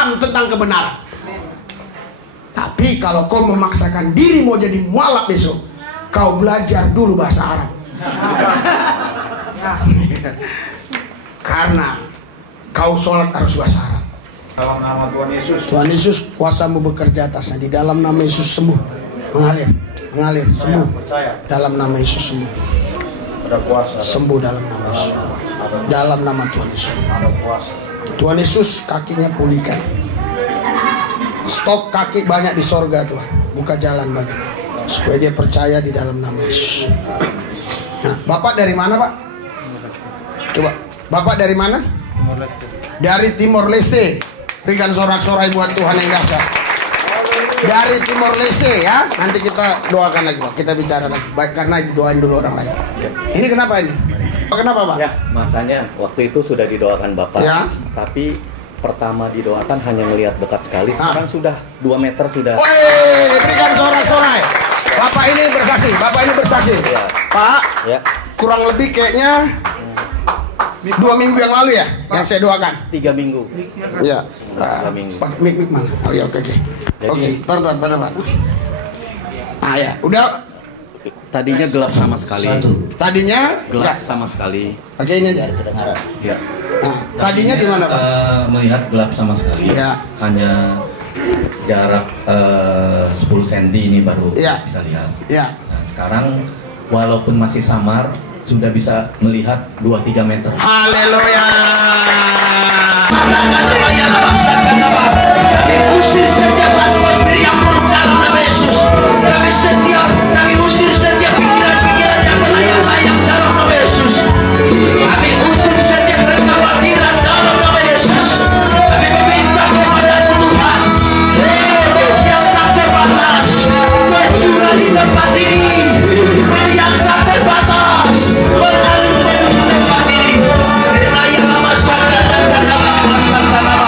paham tentang kebenaran. Tapi kalau kau memaksakan diri mau jadi mualaf besok, kau belajar dulu bahasa Arab. Karena kau sholat harus bahasa Arab. Dalam nama Tuhan Yesus. Tuhan Yesus kuasamu bekerja atasnya. Di dalam nama Yesus sembuh, mengalir sembuh. Percaya. Dalam nama Yesus sembuh. Ada kuasa. Sembuh dalam nama Yesus. Dalam nama Tuhan Yesus. Ada kuasa. Tuhan Yesus kakinya pulihkan. Stok kaki banyak di sorga Tuhan. Buka jalan baginya supaya dia percaya di dalam nama Yesus. Nah, Bapak dari mana Pak? Coba, Bapak dari mana? Dari Timor Leste. Berikan sorak-sorai buat Tuhan yang dahsyat. Dari Timor Leste ya. Nanti kita doakan lagi Pak. Kita bicara lagi. Baik, karena doain dulu orang lain. Ini kenapa ini? Kenapa Pak? Ya, makanya waktu itu sudah didoakan Bapak. Ya. Tapi pertama didoakan hanya melihat dekat sekali. Sekarang sudah 2 meter sudah. Woi, berikan sorak-sorai. Bapak ini bersaksi. Bapak ini bersaksi. Ya. Pak, Ya. kurang lebih kayaknya 2 minggu yang lalu ya, yang saya doakan. 3 minggu. Ya. 3 minggu. Pakai mic mana? Oh ya, oke. Jadi- Oke, tar Pak. Ah ya, udah. Tadinya gelap sama sekali. Tadinya Gelap sama sekali. Oke, ini aja. Ya. Nah, tadinya gimana Pak? Melihat gelap sama sekali. Ya. Hanya jarak 10 cm ini baru Ya. bisa lihat. Ya. Nah, sekarang walaupun masih samar sudah bisa melihat 2-3 meter. Haleluya. Kami usir setiap atmosfer yang buruk dalam nama Yesus. Kami usir setiap pikiran-pikiran yang melayang-layang dalam nama Yesus. Kami usir setiap kekhawatiran dalam nama Yesus. Kami meminta kepada Tuhan, yang tak terbatas, bercurah di tempat ini, yang tak terbatas, mengalir menuju tempat ini. Wilayah masyarakat dan masyarakat.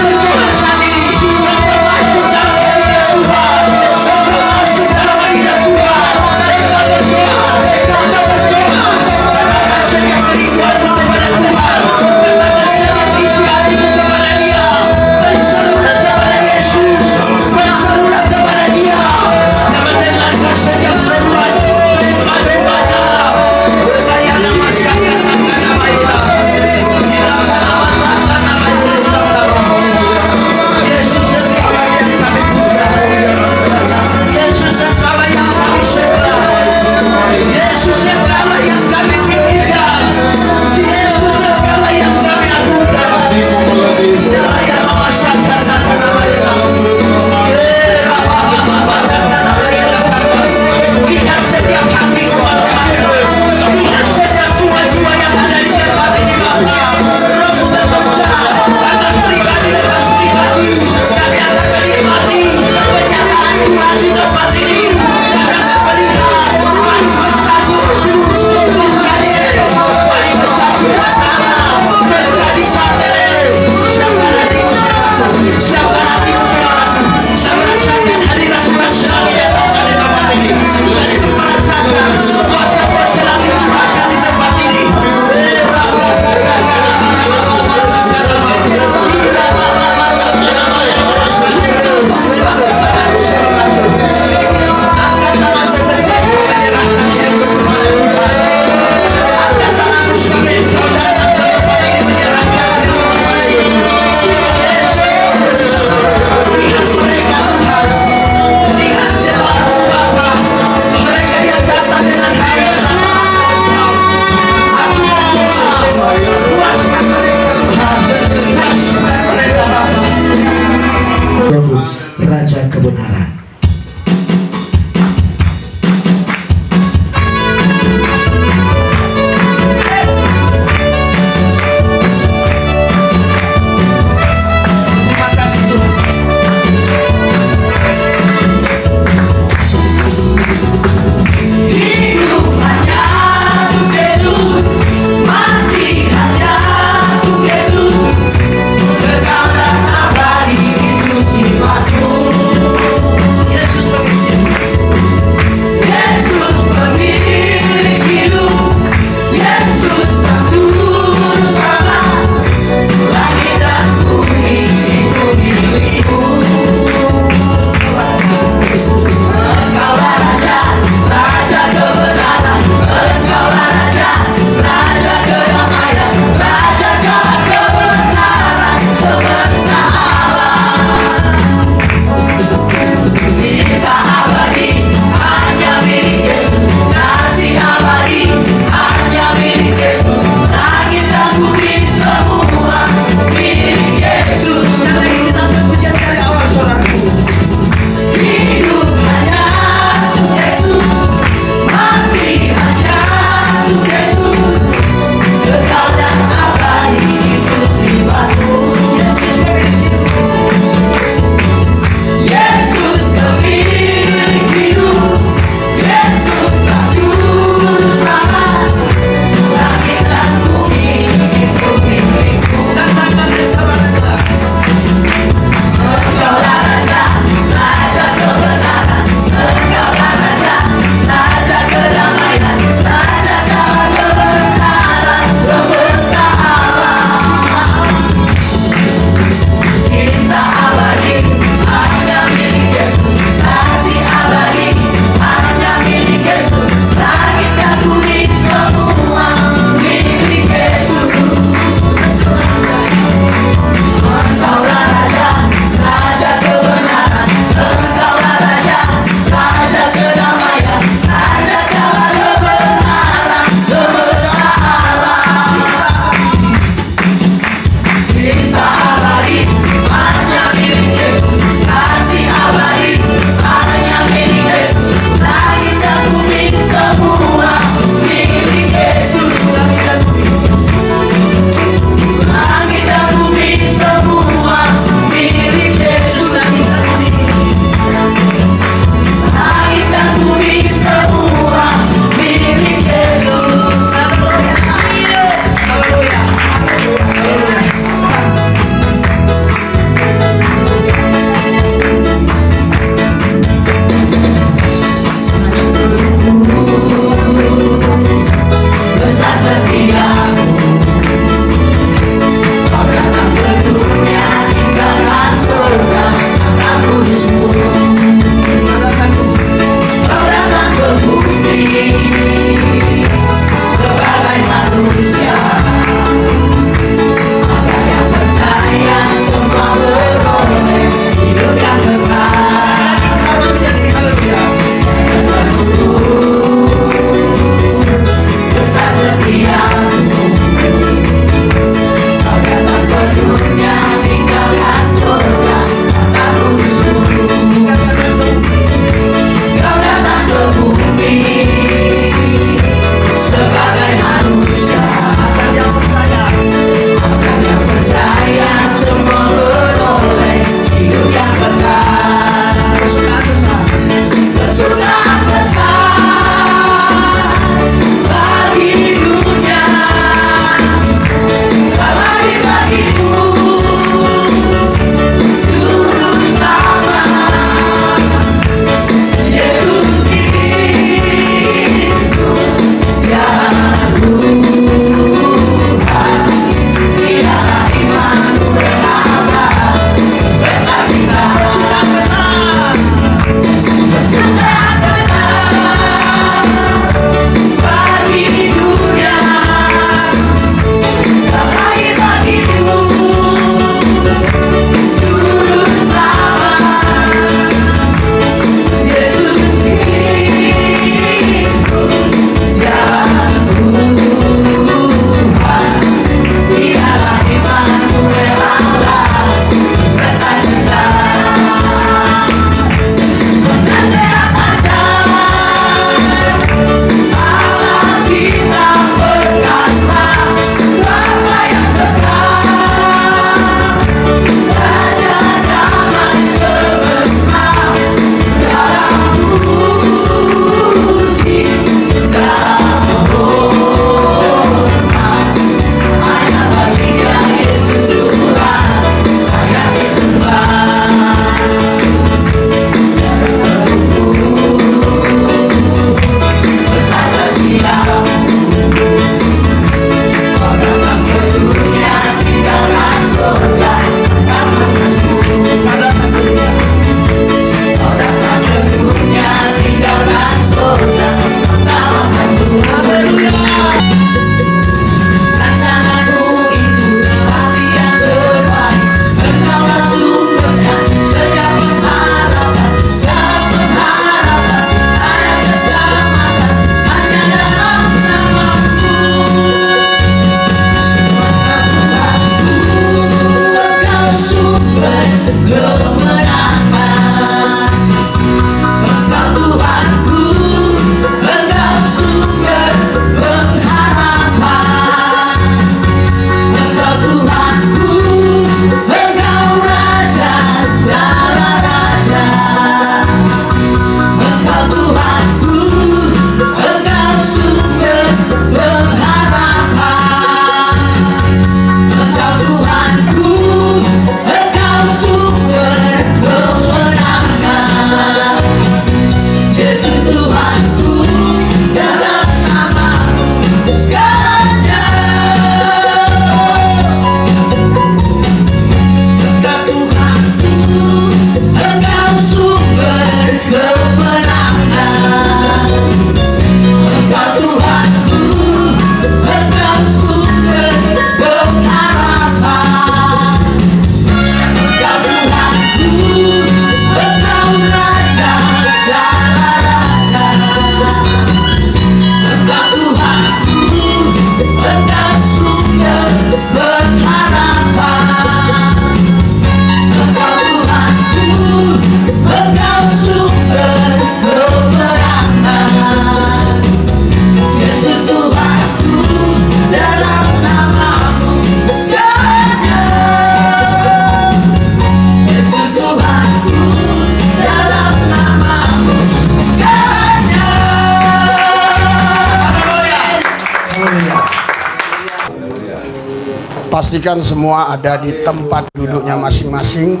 pastikan semua ada di tempat duduknya masing-masing.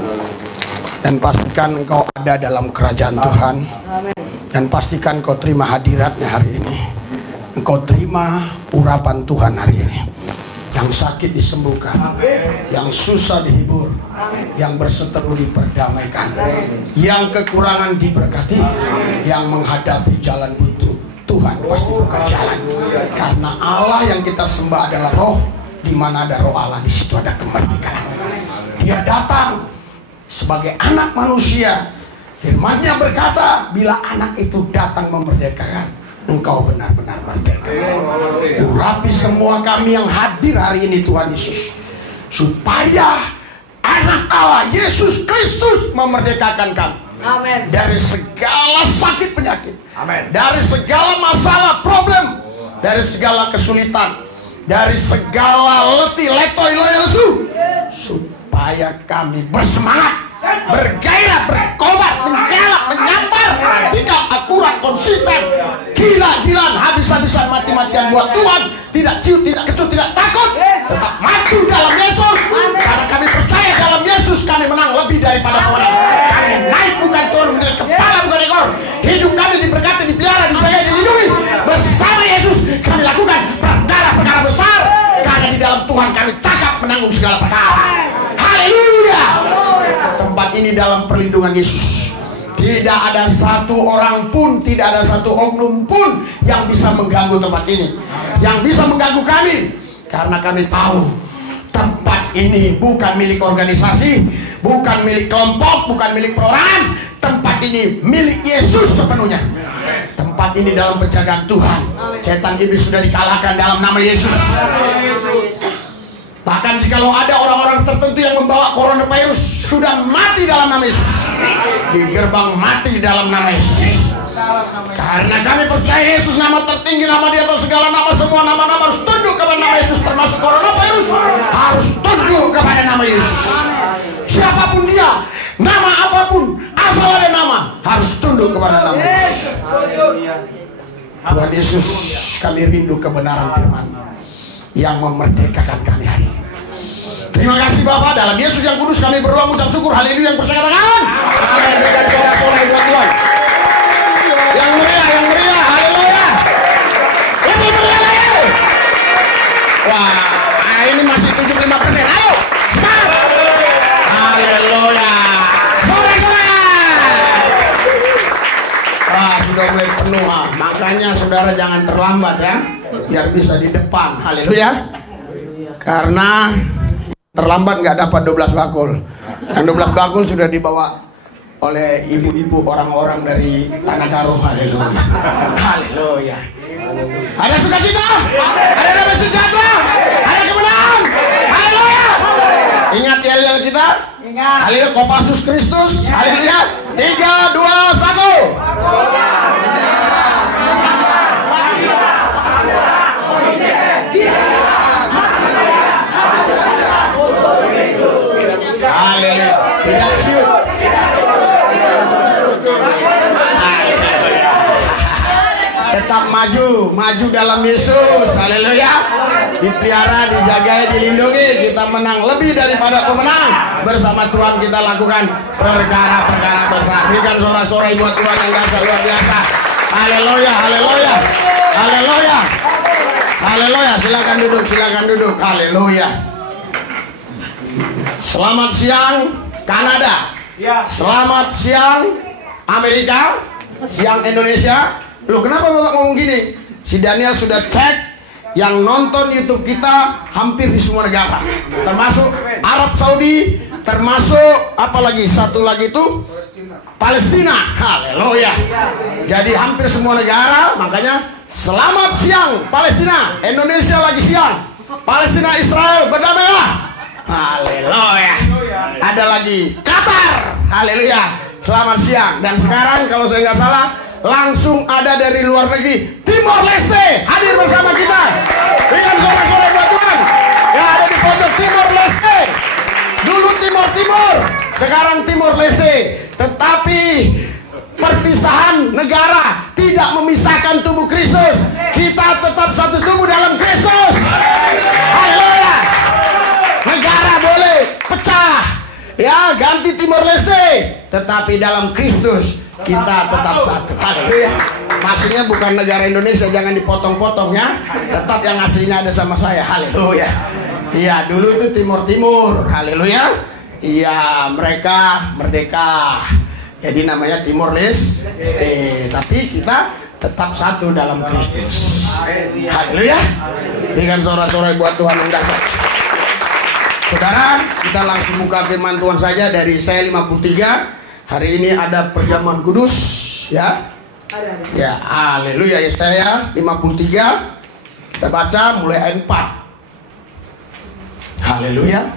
Dan pastikan engkau ada dalam kerajaan Tuhan. Dan pastikan kau terima hadiratnya hari ini. Engkau terima urapan Tuhan hari ini. Yang sakit disembuhkan, yang susah dihibur, yang berseteru diperdamaikan, yang kekurangan diberkati, yang menghadapi jalan buntu, Tuhan pasti buka jalan. Karena Allah yang kita sembah adalah roh. Di mana ada roh Allah, di situ ada kemerdekaan. Dia datang sebagai anak manusia. Firman-Nya berkata, bila anak itu datang memerdekakan, engkau benar-benar merdeka. Urapi semua kami yang hadir hari ini Tuhan Yesus, supaya anak Allah Yesus Kristus memerdekakan kami. Amin. Dari segala sakit penyakit. Amin. Dari segala masalah problem. Dari segala kesulitan. Dari segala letih, letoy, lesu. Supaya kami bersemangat, bergairah, berkobar, menyala, menyambar, tidak akurat, konsisten, gila-gilaan, habis-habisan, mati-matian buat Tuhan. Tidak ciut, tidak kecut, tidak takut, tetap maju dalam Yesus. Karena kami percaya dalam Yesus kami menang lebih daripada pemenang. Kami naik bukan turun, menjadi kepala bukan ekor. Hidup kami diberkati, dipelihara, dijaga, dilindungi. Bersama Yesus kami lakukan perkara-perkara besar. Karena di dalam Tuhan kami cakap menanggung segala perkara. Haleluya. Tempat ini dalam perlindungan Yesus. Tidak ada satu orang pun, tidak ada satu oknum pun yang bisa mengganggu tempat ini, yang bisa mengganggu kami. Karena kami tahu tempat ini bukan milik organisasi, bukan milik kelompok, bukan milik perorangan. Tempat ini milik Yesus sepenuhnya. Tempat ini dalam penjagaan Tuhan. Setan iblis sudah dikalahkan dalam nama Yesus. Bahkan jikalau ada orang-orang tertentu yang membawa coronavirus, sudah mati dalam nama Yesus. Di gerbang mati dalam nama Yesus. Karena kami percaya Yesus nama tertinggi, nama di atas segala nama. Semua nama-nama harus tunduk kepada nama Yesus, termasuk coronavirus harus tunduk kepada nama Yesus. Siapapun dia, nama apapun, asal ada nama, harus tunduk kepada nama Yesus. Tuhan Yesus, kami rindu kebenaran firman yang memerdekakan kami hari ini. Terima kasih Bapak, dalam Yesus yang kudus kami berdoa mengucap syukur. Haleluya, yang percaya katakan amin. Berikan suara-suara yang buat Tuhan yang meriah, yang meriah. Haleluya, lebih meriah lagi. Wah, ini masih 75%. Ayo semangat. Haleluya, sorak-sorak. Wah, sudah mulai penuh. Makanya saudara jangan terlambat ya, biar bisa di depan. Haleluya. Karena terlambat nggak dapat 12 bakul. Dan 12 bakul sudah dibawa oleh ibu-ibu orang-orang dari Tanah Karo. Haleluya. Haleluya. Ada sukacita, ada damai sejahtera, ada kemenangan. Haleluya. Ingat yel-yel kita. Haleluya, Kopassus Kristus. Haleluya. 3, 2, 1. Haleluya. Tidak ciut. Tetap maju, maju dalam Yesus. Haleluya. Dipelihara, dijaga, dilindungi. Kita menang lebih daripada pemenang. Bersama Tuhan kita lakukan perkara-perkara besar. Berikan sorak-sorai buat Tuhan yang dahsyat luar biasa. Haleluya, haleluya, haleluya, haleluya. Silakan duduk, silakan duduk. Haleluya. Selamat siang Kanada. Selamat siang Amerika. Siang Indonesia. Loh, kenapa Bapak ngomong gini? Si Daniel sudah cek, yang nonton YouTube kita hampir di semua negara, termasuk Arab Saudi, termasuk apalagi satu lagi itu Palestina. Haleluya. Jadi hampir semua negara. Makanya selamat siang Palestina. Indonesia lagi siang. Palestina Israel berdamailah. Haleluya. Ada lagi Qatar. Haleluya. Selamat siang. Dan sekarang kalau saya nggak salah langsung ada dari luar negeri, Timor Leste hadir bersama kita. Berikan sorak-sorai buat Tuhan yang ada di pojok Timor Leste. Dulu Timor Timur, sekarang Timor Leste. Tetapi perpisahan negara tidak memisahkan tubuh Kristus. Kita tetap satu tubuh dalam Kristus. Haleluya. Ya, ganti Timor Leste, tetapi dalam Kristus kita tetap satu. Haleluya. Maksudnya bukan negara Indonesia, jangan dipotong-potong ya. Tetap yang aslinya ada sama saya. Haleluya. Iya, dulu itu Timur. Haleluya. Iya, mereka merdeka. Jadi namanya Timor Leste. Tapi kita tetap satu dalam Kristus. Haleluya. Dengan sorak-sorai buat Tuhan yang dahsyat. Saudara, kita langsung buka firman Tuhan saja dari Yesaya 53. Hari ini ada perjamuan kudus, ya. Ya, haleluya. Yesaya 53. Kita baca mulai ayat 4. Haleluya.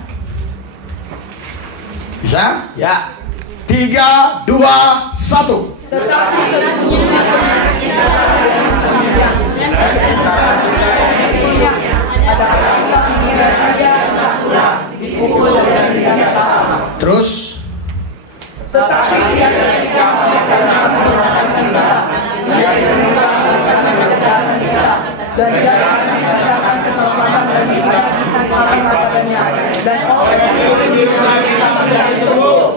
Bisa? Ya. 3, 2, 1. Tetapi sesungguhnya kita terus tetapi dia ketika dan jangan mengatakan keselamatan dan diberikan orang padanya dan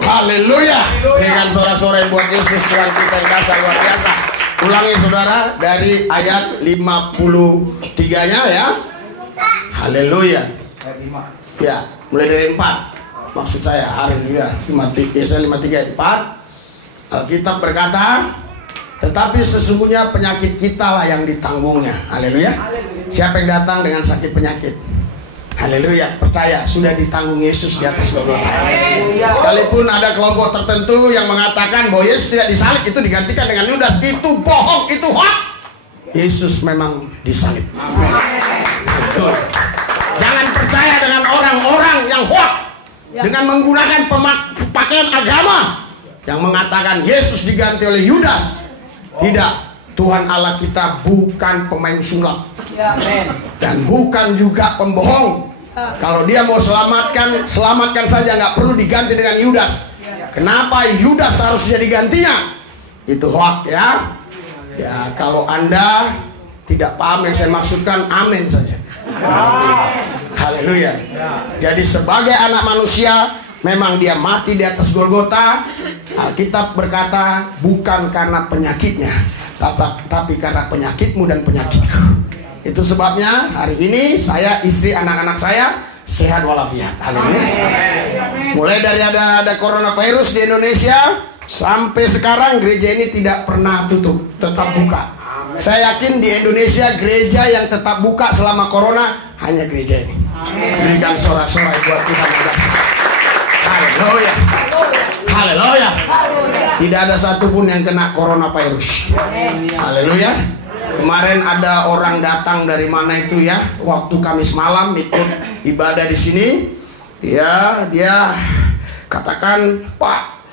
haleluya. Berikan sorak-sorai buat Yesus, Tuhan kita yang kasih luar biasa. Ulangi saudara dari ayat 53-nya ya. Haleluya. Ya, mulai dari 4. Maksud saya, haleluya. Yesaya 53 ayat 4. Alkitab berkata, tetapi sesungguhnya penyakit kita lah yang ditanggungnya. Haleluya. Siapa yang datang dengan sakit penyakit? Haleluya, percaya sudah ditanggung Yesus di atas Golgota. Sekalipun ada kelompok tertentu yang mengatakan bahwa Yesus tidak disalib, itu digantikan dengan Yudas, itu bohong, itu hoax. Yesus memang disalib. Jangan percaya dengan orang-orang yang hoax dengan menggunakan pakaian agama yang mengatakan Yesus diganti oleh Yudas. Tidak, Tuhan Allah kita bukan pemain sulap dan bukan juga pembohong. Kalau dia mau selamatkan, selamatkan saja, nggak perlu diganti dengan Yudas. Kenapa Yudas harus jadi gantinya? Itu hoax ya. Ya, kalau Anda tidak paham yang saya maksudkan, amin saja. Haleluya. Jadi sebagai anak manusia, memang dia mati di atas Golgota. Alkitab berkata bukan karena penyakitnya, tapi karena penyakitmu dan penyakitku. Itu sebabnya hari ini saya, istri, anak-anak saya sehat walafiat. Haleluya. Mulai dari ada coronavirus di Indonesia sampai sekarang gereja ini tidak pernah tutup, tetap buka. Saya yakin di Indonesia gereja yang tetap buka selama corona hanya gereja ini. Berikan sorak-sorai buat Tuhan. Haleluya. Haleluya. Tidak ada satupun yang kena coronavirus. Haleluya. Kemarin ada orang datang dari mana itu ya, waktu Kamis malam ikut ibadah di sini. Ya, dia katakan, Pak,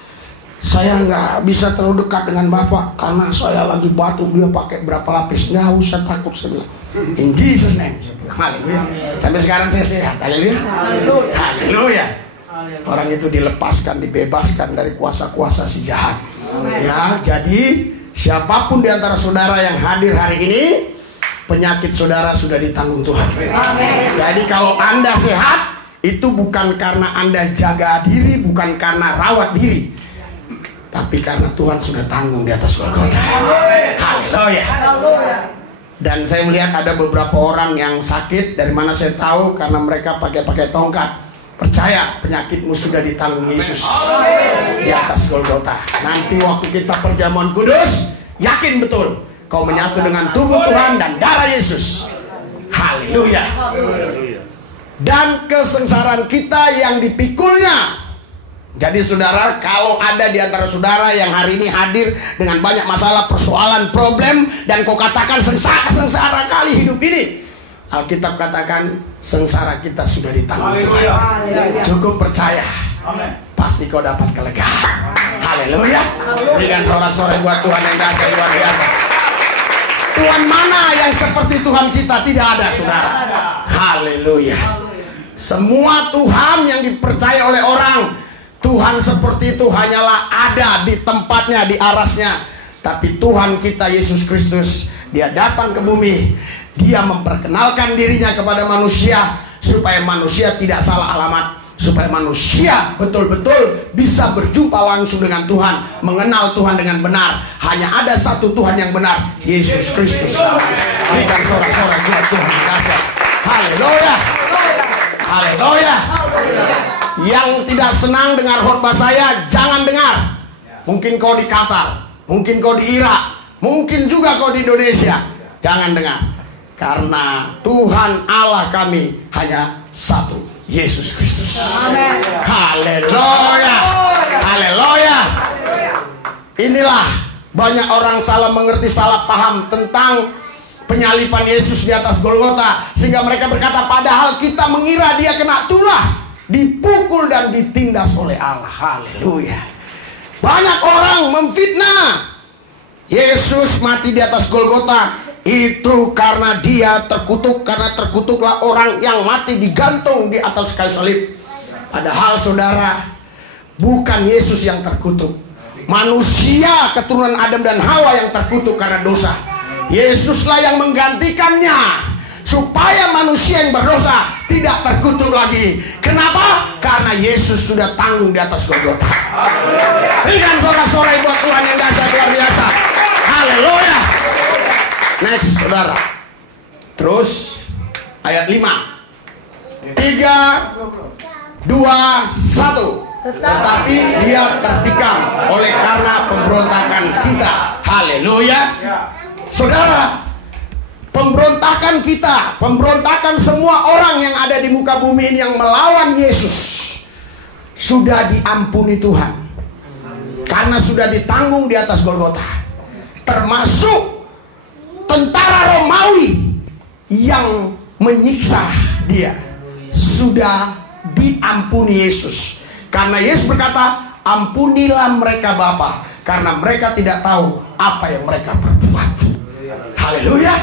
saya nggak bisa terlalu dekat dengan Bapak karena saya lagi batuk. Dia pakai berapa lapis? Nggak usah takut, saya bilang. In Jesus name. Haleluya. Sampai sekarang saya sehat. Haleluya. Haleluya. Orang itu dilepaskan, dibebaskan dari kuasa-kuasa si jahat. Ya, jadi siapapun di antara saudara yang hadir hari ini, penyakit saudara sudah ditanggung Tuhan. Jadi kalau Anda sehat, itu bukan karena Anda jaga diri, bukan karena rawat diri, tapi karena Tuhan sudah tanggung di atas Golgota. Haleluya. Dan saya melihat ada beberapa orang yang sakit. Dari mana saya tahu? Karena mereka pakai tongkat. Percaya penyakitmu sudah ditanggung Yesus di atas Golgota. Nanti waktu kita perjamuan kudus, yakin betul kau menyatu dengan tubuh Tuhan dan darah Yesus. Haleluya. Dan kesengsaraan kita yang dipikulnya. Jadi saudara, kalau ada di antara saudara yang hari ini hadir dengan banyak masalah, persoalan, problem, dan kau katakan sengsara kali hidup ini, Alkitab katakan sengsara kita sudah ditanggung Tuhan. Cukup percaya, pasti kau dapat kelegaan. Haleluya. Berikan sorak-sorai buat Tuhan yang dahsyat luar biasa. Tuhan mana yang seperti Tuhan kita? Tidak ada, saudara. Haleluya. Semua Tuhan yang dipercaya oleh orang, Tuhan seperti itu hanyalah ada di tempatnya, di arasnya. Tapi Tuhan kita Yesus Kristus, dia datang ke bumi. Dia memperkenalkan dirinya kepada manusia supaya manusia tidak salah alamat. supaya manusia betul-betul bisa berjumpa langsung dengan Tuhan, mengenal Tuhan dengan benar. Hanya ada satu Tuhan yang benar, Yesus Kristus. Berikan sorak-sorai buat Tuhan yang dahsyat. Haleluya. Haleluya. Yang tidak senang dengar khotbah saya, jangan dengar. Mungkin kau di Qatar, mungkin kau di Irak, mungkin juga kau di Indonesia. Jangan dengar. Karena Tuhan Allah kami hanya satu, Yesus Kristus. Haleluya. Haleluya. Inilah banyak orang salah mengerti, salah paham tentang penyaliban Yesus di atas Golgota, sehingga mereka berkata padahal kita mengira dia kena tulah, dipukul dan ditindas oleh Allah. Haleluya. Banyak orang memfitnah Yesus mati di atas Golgota itu karena dia terkutuk, karena terkutuklah orang yang mati digantung di atas kayu salib. Padahal saudara, bukan Yesus yang terkutuk, manusia keturunan Adam dan Hawa yang terkutuk karena dosa. Yesuslah yang menggantikannya, supaya manusia yang berdosa tidak terkutuk lagi. Kenapa? Karena Yesus sudah tanggung di atas Golgota. Berikan sorak-sorai buat Tuhan yang dahsyat luar biasa. Haleluya. Next, saudara. Terus ayat 5. 3, 2, 1. Tetapi dia tertikam oleh karena pemberontakan kita. Haleluya. Saudara, pemberontakan kita, pemberontakan semua orang yang ada di muka bumi ini yang melawan Yesus sudah diampuni Tuhan, karena sudah ditanggung di atas Golgota. Termasuk tentara Romawi yang menyiksa dia sudah diampuni Yesus, karena Yesus berkata, ampunilah mereka Bapa, karena mereka tidak tahu apa yang mereka perbuat. Haleluya.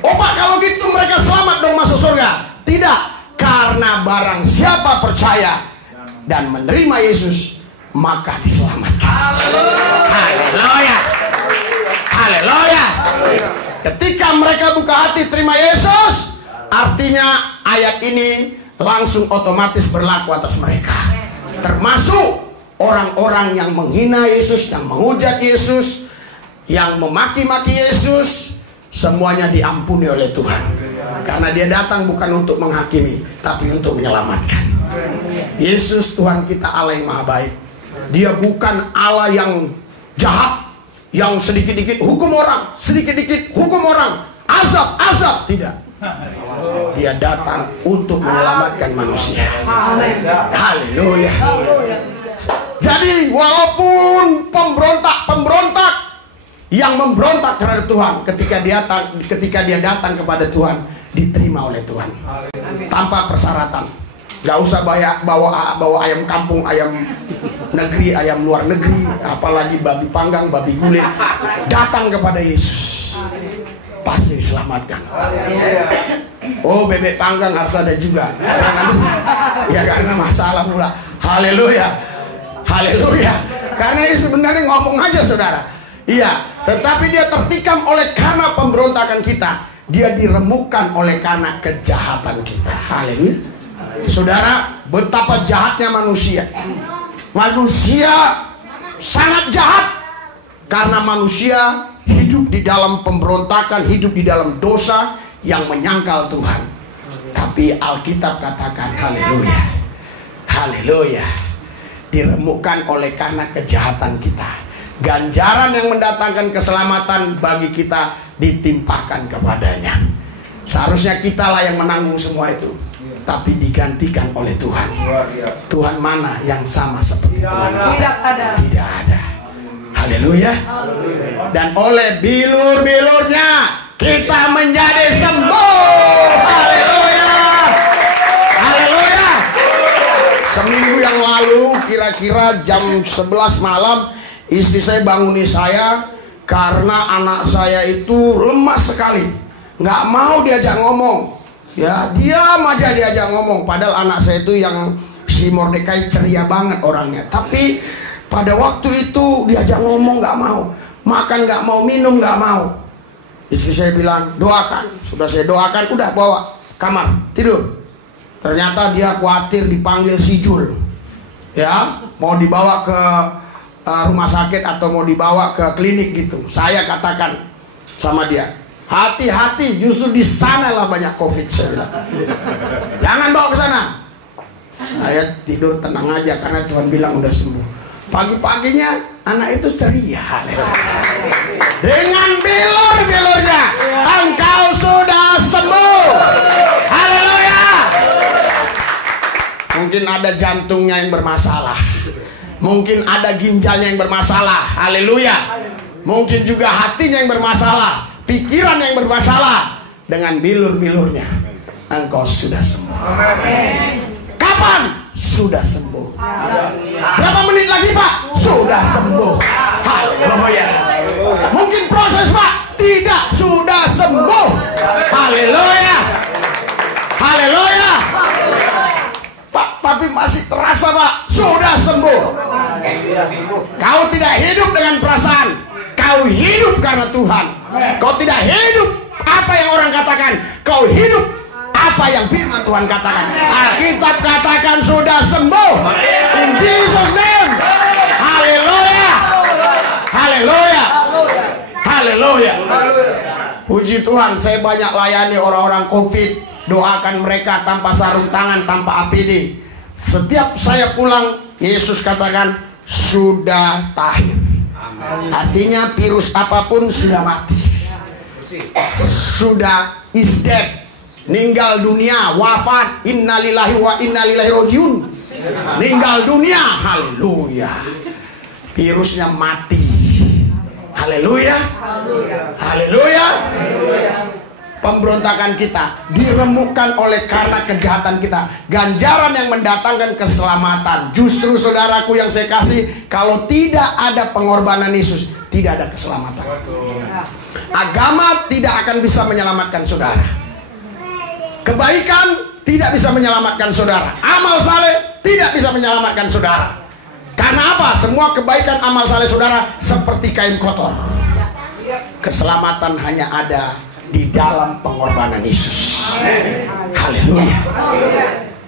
Oh Pak, kalau gitu mereka selamat dong masuk surga? Tidak, karena barang siapa percaya dan menerima Yesus, maka diselamatkan. Haleluya. Haleluya. Ketika mereka buka hati terima Yesus, artinya ayat ini langsung otomatis berlaku atas mereka. Termasuk orang-orang yang menghina Yesus, yang menghujat Yesus, yang memaki-maki Yesus, semuanya diampuni oleh Tuhan. Karena dia datang bukan untuk menghakimi, tapi untuk menyelamatkan. Yesus Tuhan kita Allah yang maha baik. Dia bukan Allah yang jahat, yang sedikit-dikit hukum orang, sedikit-dikit hukum orang, azab, tidak. Dia datang untuk menyelamatkan manusia. Haleluya. Jadi walaupun pemberontak yang memberontak terhadap Tuhan, ketika dia datang kepada Tuhan, diterima oleh Tuhan tanpa persyaratan. Gak usah bawa ayam kampung, ayam negeri, ayam luar negeri, apalagi babi panggang, babi guling. Datang kepada Yesus, pasti diselamatkan. Oh, bebek panggang harus ada juga, karena masalah pula. Haleluya. Haleluya. Karena ini sebenarnya ngomong aja saudara. Iya, tetapi dia tertikam oleh karena pemberontakan kita. Dia diremukkan oleh karena kejahatan kita. Haleluya. Saudara, betapa jahatnya manusia. Manusia sangat jahat, karena manusia hidup di dalam pemberontakan, hidup di dalam dosa yang menyangkal Tuhan. Tapi Alkitab katakan haleluya. Haleluya. Diremukkan oleh karena kejahatan kita. Ganjaran yang mendatangkan keselamatan bagi kita ditimpakan kepadanya. Seharusnya kitalah yang menanggung semua itu, tapi digantikan oleh Tuhan. Tuhan mana yang sama seperti Tuhan kita? Tidak ada. Haleluya. Dan oleh bilur-bilurnya kita menjadi sembuh. Haleluya. Haleluya. Seminggu yang lalu, kira-kira jam 11 malam, istri saya banguni saya karena anak saya itu lemah sekali, nggak mau diajak ngomong. Ya, diam aja diajak ngomong. Padahal anak saya itu yang si Mordekai ceria banget orangnya. Tapi pada waktu itu diajak ngomong nggak mau, makan nggak mau, minum nggak mau. Istri saya bilang doakan. Sudah saya doakan, udah bawa kamar tidur. Ternyata dia khawatir dipanggil si Jul, ya, mau dibawa ke rumah sakit atau mau dibawa ke klinik gitu. Saya katakan sama dia, hati-hati, justru di sanalah banyak COVID, saya bilang. Jangan bawa ke sana. Saya tidur tenang aja karena Tuhan bilang udah sembuh. Pagi-paginya anak itu ceria. Dengan bilur-bilurnya engkau sudah sembuh. Haleluya. Mungkin ada jantungnya yang bermasalah, mungkin ada ginjalnya yang bermasalah. Haleluya. Mungkin juga hatinya yang bermasalah, pikiran yang bermasalah. Dengan bilur-bilurnya engkau sudah sembuh. Kapan? Sudah sembuh. Berapa menit lagi, Pak? Sudah sembuh. Haleluya. Mungkin proses, Pak? Tidak, sudah sembuh. Haleluya. Haleluya. Pak, tapi masih terasa, Pak. Sudah sembuh. Kau tidak hidup dengan perasaan, kau hidup karena Tuhan. Kau tidak hidup apa yang orang katakan, kau hidup apa yang firman Tuhan katakan. Alkitab katakan sudah sembuh. In Jesus name. Haleluya. Haleluya. Haleluya. Puji Tuhan, saya banyak layani orang-orang COVID. Doakan mereka tanpa sarung tangan, tanpa APD. Setiap saya pulang, Yesus katakan sudah tahir. Artinya virus apapun sudah mati, sudah is dead, meninggal dunia, wafat. Innalillahi wa inna ilaihi rajiun. Meninggal dunia. Haleluya. Virusnya mati. Haleluya. Haleluya. Pemberontakan kita diremukkan oleh karena kejahatan kita. Ganjaran yang mendatangkan keselamatan. Justru saudaraku yang saya kasih, kalau tidak ada pengorbanan Yesus, tidak ada keselamatan. Agama tidak akan bisa menyelamatkan saudara. Kebaikan tidak bisa menyelamatkan saudara. Amal saleh tidak bisa menyelamatkan saudara. Karena apa? Semua kebaikan amal saleh saudara seperti kain kotor. Keselamatan hanya ada di dalam pengorbanan Yesus. Haleluya.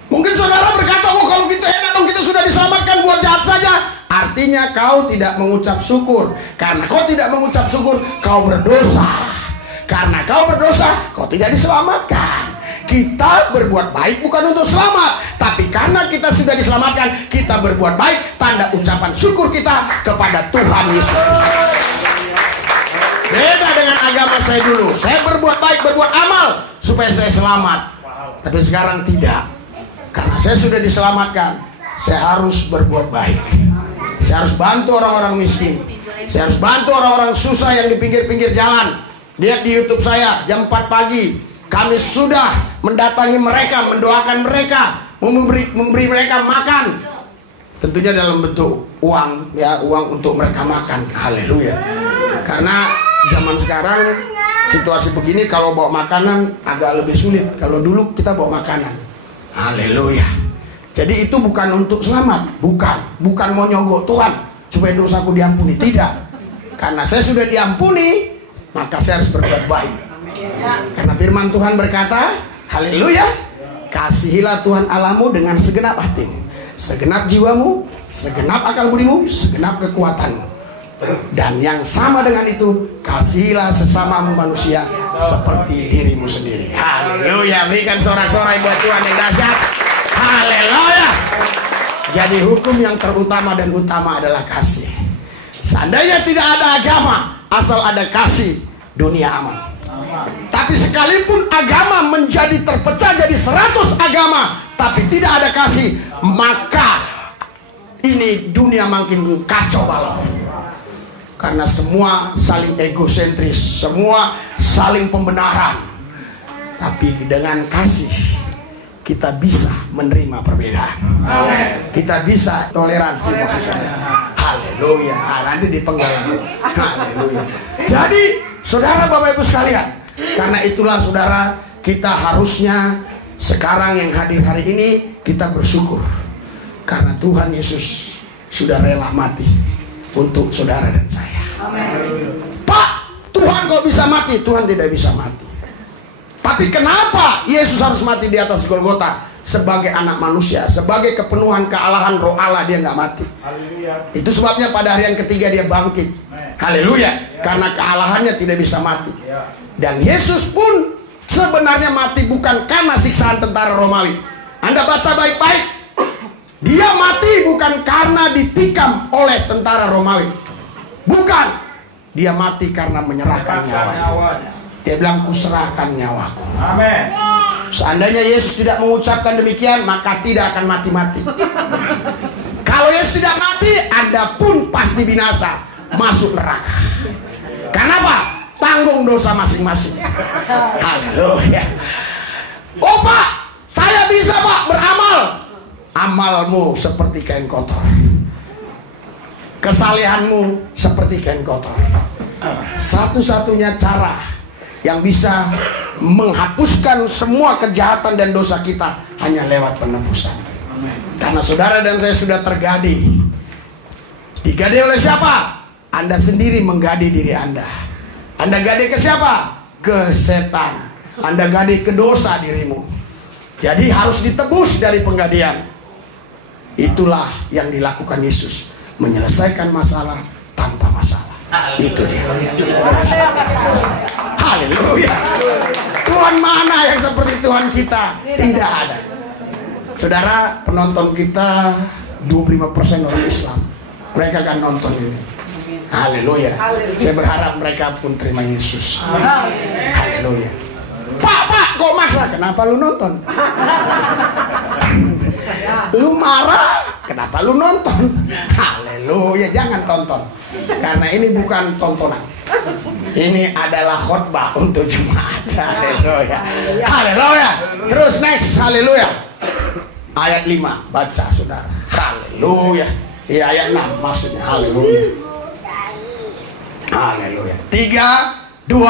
Mungkin saudara berkata, oh kalau gitu enak dong, kita sudah diselamatkan, buat jahat saja. Artinya kau tidak mengucap syukur. Karena kau tidak mengucap syukur, kau berdosa. Karena kau berdosa, kau tidak diselamatkan. Kita berbuat baik bukan untuk selamat, tapi karena kita sudah diselamatkan, kita berbuat baik, tanda ucapan syukur kita kepada Tuhan Yesus Kristus. Beda dengan agama saya dulu. Saya berbuat baik, berbuat amal supaya saya selamat. Tapi sekarang tidak. Karena saya sudah diselamatkan, saya harus berbuat baik. Saya harus bantu orang-orang miskin. Saya harus bantu orang-orang susah yang di pinggir-pinggir jalan. Lihat di YouTube saya, jam 4 pagi kami sudah mendatangi mereka, mendoakan mereka, memberi mereka makan. Tentunya dalam bentuk uang, ya, uang untuk mereka makan. Haleluya. Karena zaman sekarang situasi begini, kalau bawa makanan agak lebih sulit. Kalau dulu kita bawa makanan. Haleluya. Jadi itu bukan untuk selamat, bukan mau nyogok Tuhan supaya dosaku diampuni, tidak. Karena saya sudah diampuni, maka saya harus berbuat baik. Karena firman Tuhan berkata, haleluya, kasihilah Tuhan Allahmu dengan segenap hatimu, segenap jiwamu, segenap akal budimu, segenap kekuatanmu. Dan yang sama dengan itu, kasihilah sesamamu manusia seperti dirimu sendiri. Haleluya. Berikan sorak-sorai buat Tuhan yang dahsyat. Haleluya. Jadi hukum yang terutama dan utama adalah kasih. Seandainya tidak ada agama, asal ada kasih, dunia aman. Tapi sekalipun agama menjadi terpecah jadi 100 agama, tapi tidak ada kasih, maka ini dunia makin kacau balau. Karena semua saling egosentris, semua saling pembenaran. Tapi dengan kasih kita bisa menerima perbedaan. Kita bisa toleransi maksudnya. Haleluya. Nanti dipenggal. Haleluya. Jadi saudara, Bapak Ibu sekalian, karena itulah saudara, kita harusnya sekarang yang hadir hari ini kita bersyukur. Karena Tuhan Yesus sudah rela mati untuk saudara dan saya. Pak, Tuhan kok bisa mati? Tuhan tidak bisa mati. Tapi kenapa Yesus harus mati di atas Golgota? sebagai anak manusia, sebagai kepenuhan kealahan roh Allah, dia nggak mati. Itu sebabnya pada hari yang ketiga dia bangkit. Haleluya. Karena kealahannya tidak bisa mati. Dan Yesus pun sebenarnya mati bukan karena siksaan tentara Romawi. Anda baca baik-baik. Dia mati bukan karena ditikam oleh tentara Romawi. Bukan. Dia mati karena menyerahkan nyawanya. Dia bilang, kuserahkan nyawaku. Amin. Seandainya Yesus tidak mengucapkan demikian, maka tidak akan mati-mati. Kalau Yesus tidak mati, Anda pun pasti binasa, masuk neraka. Kenapa? Tanggung dosa masing-masing. Haleluya. Oh Pak, saya bisa Pak beramal. Amalmu seperti kain kotor. Kesalehanmu seperti kain kotor. Satu-satunya cara yang bisa menghapuskan semua kejahatan dan dosa kita hanya lewat penebusan. Karena saudara dan saya sudah tergadi. Digadi oleh siapa? Anda sendiri menggadi diri Anda. Anda gadi ke siapa? Ke setan. Anda gadi ke dosa dirimu. Jadi harus ditebus dari penggadian. Itulah yang dilakukan Yesus, menyelesaikan masalah tanpa masalah. Itu dia. Haleluya. Tuhan mana yang seperti Tuhan kita? Tidak ada. Saudara, penonton kita 25% orang Islam. Mereka akan nonton ini. Haleluya. Saya berharap mereka pun terima Yesus. Haleluya. Pak, kok maksa? Kenapa lu nonton? Lu marah? Kenapa lu nonton? Haleluya, jangan tonton. Karena ini bukan tontonan. Ini adalah khotbah untuk jemaat. Haleluya. Haleluya. Terus next, haleluya. Ayat 5, baca saudara. Haleluya. Iya, ayat 6 maksudnya. Haleluya. Haleluya. 3, 2,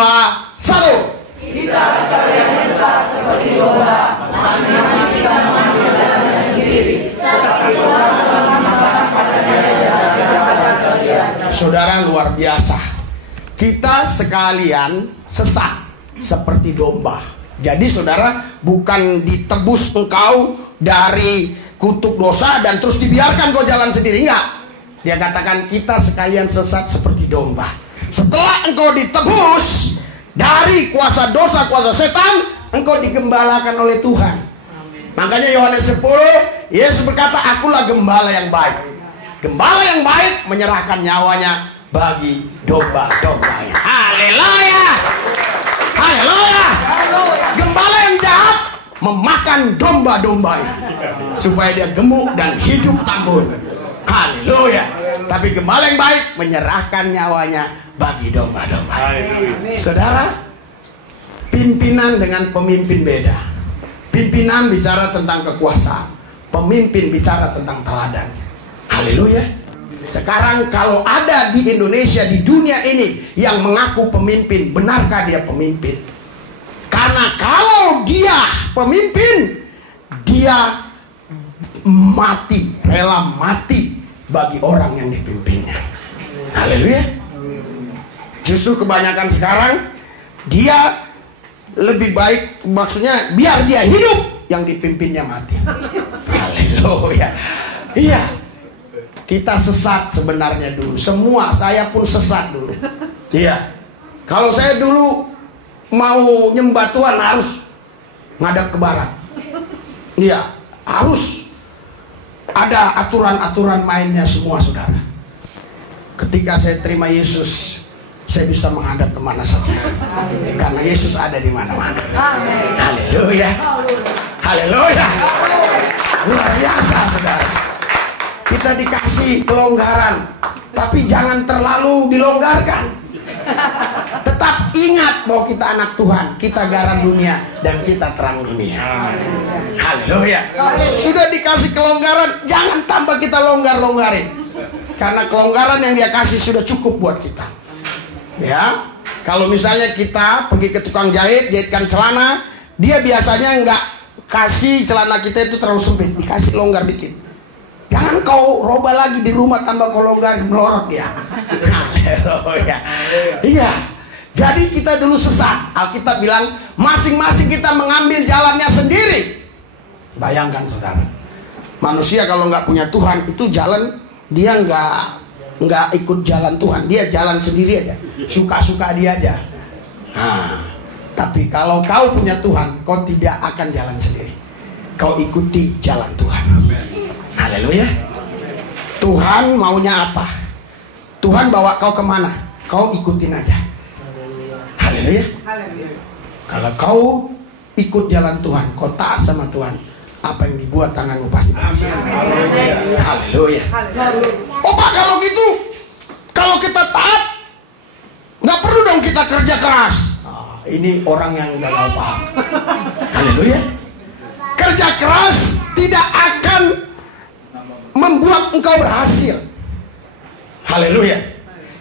1. Kita sekalian sesat seperti domba, masing-masing kita mengambil jalannya sendiri, tetapi Tuhan telah menambahkan padanya kejahatan kalian. Saudara, luar biasa. Kita sekalian sesat seperti domba. Jadi saudara, bukan ditebus engkau dari kutuk dosa dan terus dibiarkan kau jalan sendiri. Enggak. Dia katakan kita sekalian sesat seperti domba. Setelah engkau ditebus dari kuasa dosa, kuasa setan, engkau digembalakan oleh Tuhan. Makanya Yohanes 10, Yesus berkata, akulah gembala yang baik. Gembala yang baik menyerahkan nyawanya bagi domba-dombanya. Haleluya. Haleluya. Gembala yang jahat memakan domba-dombanya supaya dia gemuk dan hidup tambun. Haleluya. Tapi gembala yang baik menyerahkan nyawanya bagi domba-domba. Saudara, pimpinan dengan pemimpin beda. Pimpinan bicara tentang kekuasaan, pemimpin bicara tentang teladan. Haleluya. Sekarang kalau ada di Indonesia, di dunia ini yang mengaku pemimpin, benarkah dia pemimpin? Karena kalau dia pemimpin, dia mati, rela mati bagi orang yang dipimpinnya. Haleluya. Justru kebanyakan sekarang dia lebih baik, maksudnya biar dia hidup, yang dipimpinnya mati. Haleluya. Iya. Kita sesat sebenarnya dulu. Semua, saya pun sesat dulu. Iya. Kalau saya dulu mau nyembah Tuhan harus ngadap ke barat. Iya, harus ada aturan-aturan mainnya semua, saudara. Ketika saya terima Yesus, saya bisa menghadap kemana saja. Karena Yesus ada di mana-mana. Haleluya. Haleluya. Luar biasa, saudara. Kita dikasih kelonggaran, tapi jangan terlalu dilonggarkan. Tetap ingat bahwa kita anak Tuhan, kita garam dunia dan kita terang dunia. Haleluya. Sudah dikasih kelonggaran, jangan tambah kita longgarin. Karena kelonggaran yang dia kasih sudah cukup buat kita. Ya, kalau misalnya kita pergi ke tukang jahit, jahitkan celana, dia biasanya nggak kasih celana kita itu terlalu sempit, dikasih longgar dikit. Jangan kau roba lagi di rumah tambah kau longgar, melorot dia. Haleluya. Iya. Jadi kita dulu sesat. Alkitab bilang masing-masing kita mengambil jalannya sendiri. Bayangkan saudara, manusia kalau nggak punya Tuhan itu jalan, dia nggak ikut jalan Tuhan, dia jalan sendiri aja, suka-suka dia aja. Nah, tapi kalau kau punya Tuhan, kau tidak akan jalan sendiri, kau ikuti jalan Tuhan. Haleluya. Tuhan maunya apa? Tuhan bawa kau kemana? Kau ikutin aja. Haleluya. Kalau kau ikut jalan Tuhan, kau taat sama Tuhan, apa yang dibuat tanganmu pasti berhasil. Haleluya. Oh Pak, kalau gitu, kalau kita taat, nggak perlu dong kita kerja keras. Ini orang yang gagal paham. Haleluya. Kerja keras tidak akan membuat engkau berhasil. Haleluya.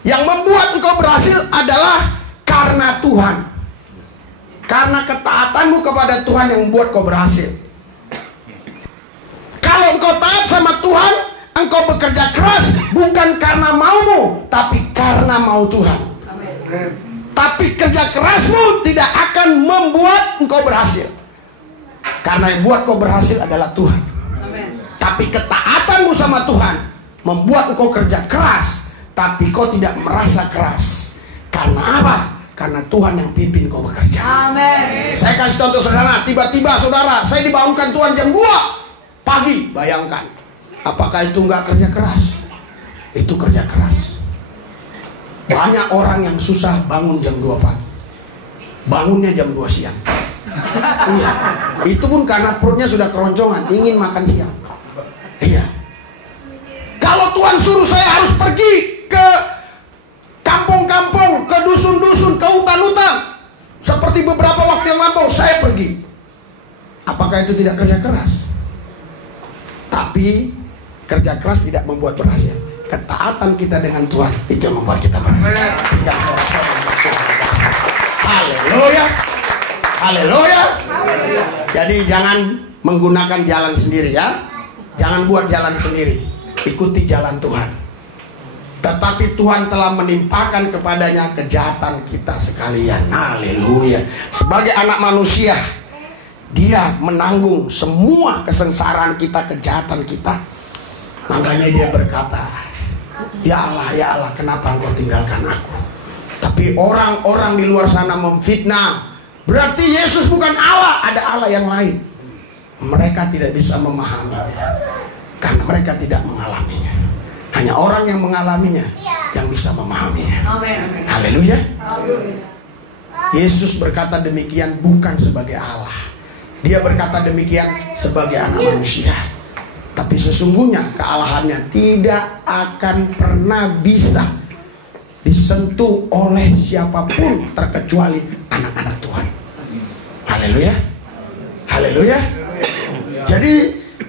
Yang membuat engkau berhasil adalah karena Tuhan. Karena ketaatanmu kepada Tuhan yang membuat kau berhasil. Kalau engkau taat sama Tuhan, engkau bekerja keras bukan karena maumu, tapi karena mau Tuhan. Tapi kerja kerasmu tidak akan membuat engkau berhasil. Karena yang buat kau berhasil adalah Tuhan. Tapi ketaatanmu sama Tuhan membuat engkau kerja keras, tapi kau tidak merasa keras. Karena apa? Karena Tuhan yang pimpin kau bekerja. Amen. Saya kasih contoh saudara, tiba-tiba saudara, saya dibangunkan Tuhan jam 2 pagi, bayangkan. Apakah itu enggak kerja keras? Itu kerja keras. Banyak orang yang susah bangun jam 2 pagi, bangunnya jam 2 siang. Iya, itu pun karena perutnya sudah keroncongan, ingin makan siang. Iya. Kalau Tuhan suruh saya harus pergi ke kampung-kampung, ke dusun-dusun, ke hutan-hutan, seperti beberapa waktu yang lampau, saya pergi. Apakah itu tidak kerja keras? Tapi kerja keras tidak membuat berhasil. Ketaatan kita dengan Tuhan itu yang membuat kita berhasil. Haleluya. Haleluya. Jadi jangan menggunakan jalan sendiri ya. Jangan buat jalan sendiri. Ikuti jalan Tuhan. Tetapi Tuhan telah menimpakan kepadanya kejahatan kita sekalian. Haleluya. Sebagai anak manusia, Dia menanggung semua kesengsaraan kita, kejahatan kita. Makanya Dia berkata, ya Allah, kenapa engkau tinggalkan aku? Tapi orang-orang di luar sana memfitnah, berarti Yesus bukan Allah, ada Allah yang lain. Mereka tidak bisa memahaminya, karena mereka tidak mengalaminya. Hanya orang yang mengalaminya yang bisa memahaminya. Haleluya. Yesus berkata demikian bukan sebagai Allah. Dia berkata demikian sebagai anak manusia. Tapi sesungguhnya kealahannya tidak akan pernah bisa disentuh oleh siapapun terkecuali anak-anak Tuhan. Haleluya. Haleluya. Jadi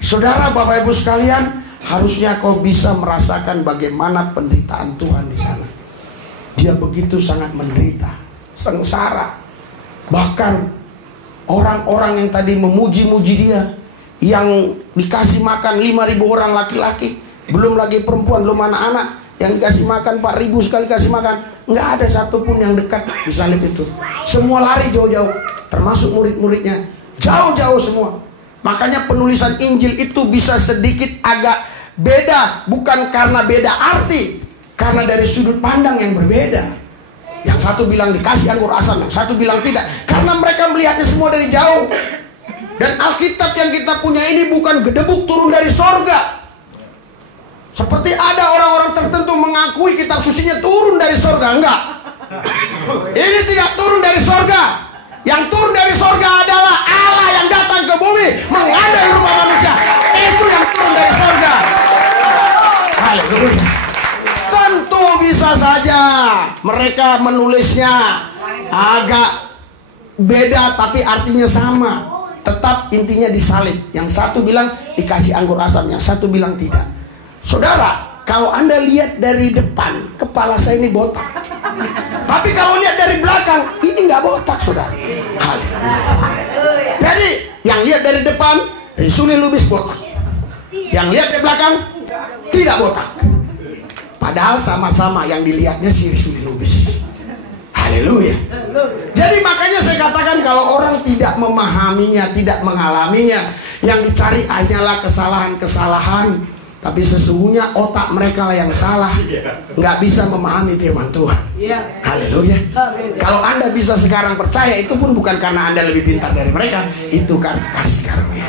saudara, Bapak Ibu sekalian, harusnya kau bisa merasakan bagaimana penderitaan Tuhan di sana. Dia begitu sangat menderita, sengsara. Bahkan orang-orang yang tadi memuji-muji Dia, yang dikasih makan 5.000 orang laki-laki, belum lagi perempuan, belum anak-anak, yang dikasih makan 4.000 sekali kasih makan, nggak ada satupun yang dekat di salib itu. Semua lari jauh-jauh, termasuk murid-muridnya, jauh-jauh semua. Makanya penulisan Injil itu bisa sedikit agak beda, bukan karena beda arti, karena dari sudut pandang yang berbeda. Yang satu bilang dikasih anggur asam, yang satu bilang tidak, karena mereka melihatnya semua dari jauh. Dan Alkitab yang kita punya ini bukan gedebuk turun dari sorga. Seperti ada orang-orang tertentu mengakui kitab sucinya turun dari sorga. Enggak. Ini tidak turun dari sorga. Yang turun dari sorga adalah Allah yang datang ke bumi mengambil rupa manusia. Itu yang turun dari sorga. Haleluya. Tentu bisa saja mereka menulisnya agak beda tapi artinya sama. Tetap intinya disalib. Yang satu bilang dikasih anggur asam, yang satu bilang tidak. Saudara, kalau Anda lihat dari depan, kepala saya ini botak. Tapi kalau lihat dari belakang, ini nggak botak, saudara. Haleluya. Jadi yang lihat dari depan, Rizuli Lubis botak. Yang lihat dari belakang, tidak botak. Padahal sama-sama yang dilihatnya si Rizuli Lubis. Haleluya. Jadi makanya saya katakan kalau orang tidak memahaminya, tidak mengalaminya, Yang dicari hanyalah kesalahan-kesalahan, tapi sesungguhnya otak mereka lah yang salah, nggak bisa memahami firman Tuhan. Haleluya. Kalau Anda bisa sekarang percaya, itu pun bukan karena Anda lebih pintar dari mereka, itu karena kasih karunia.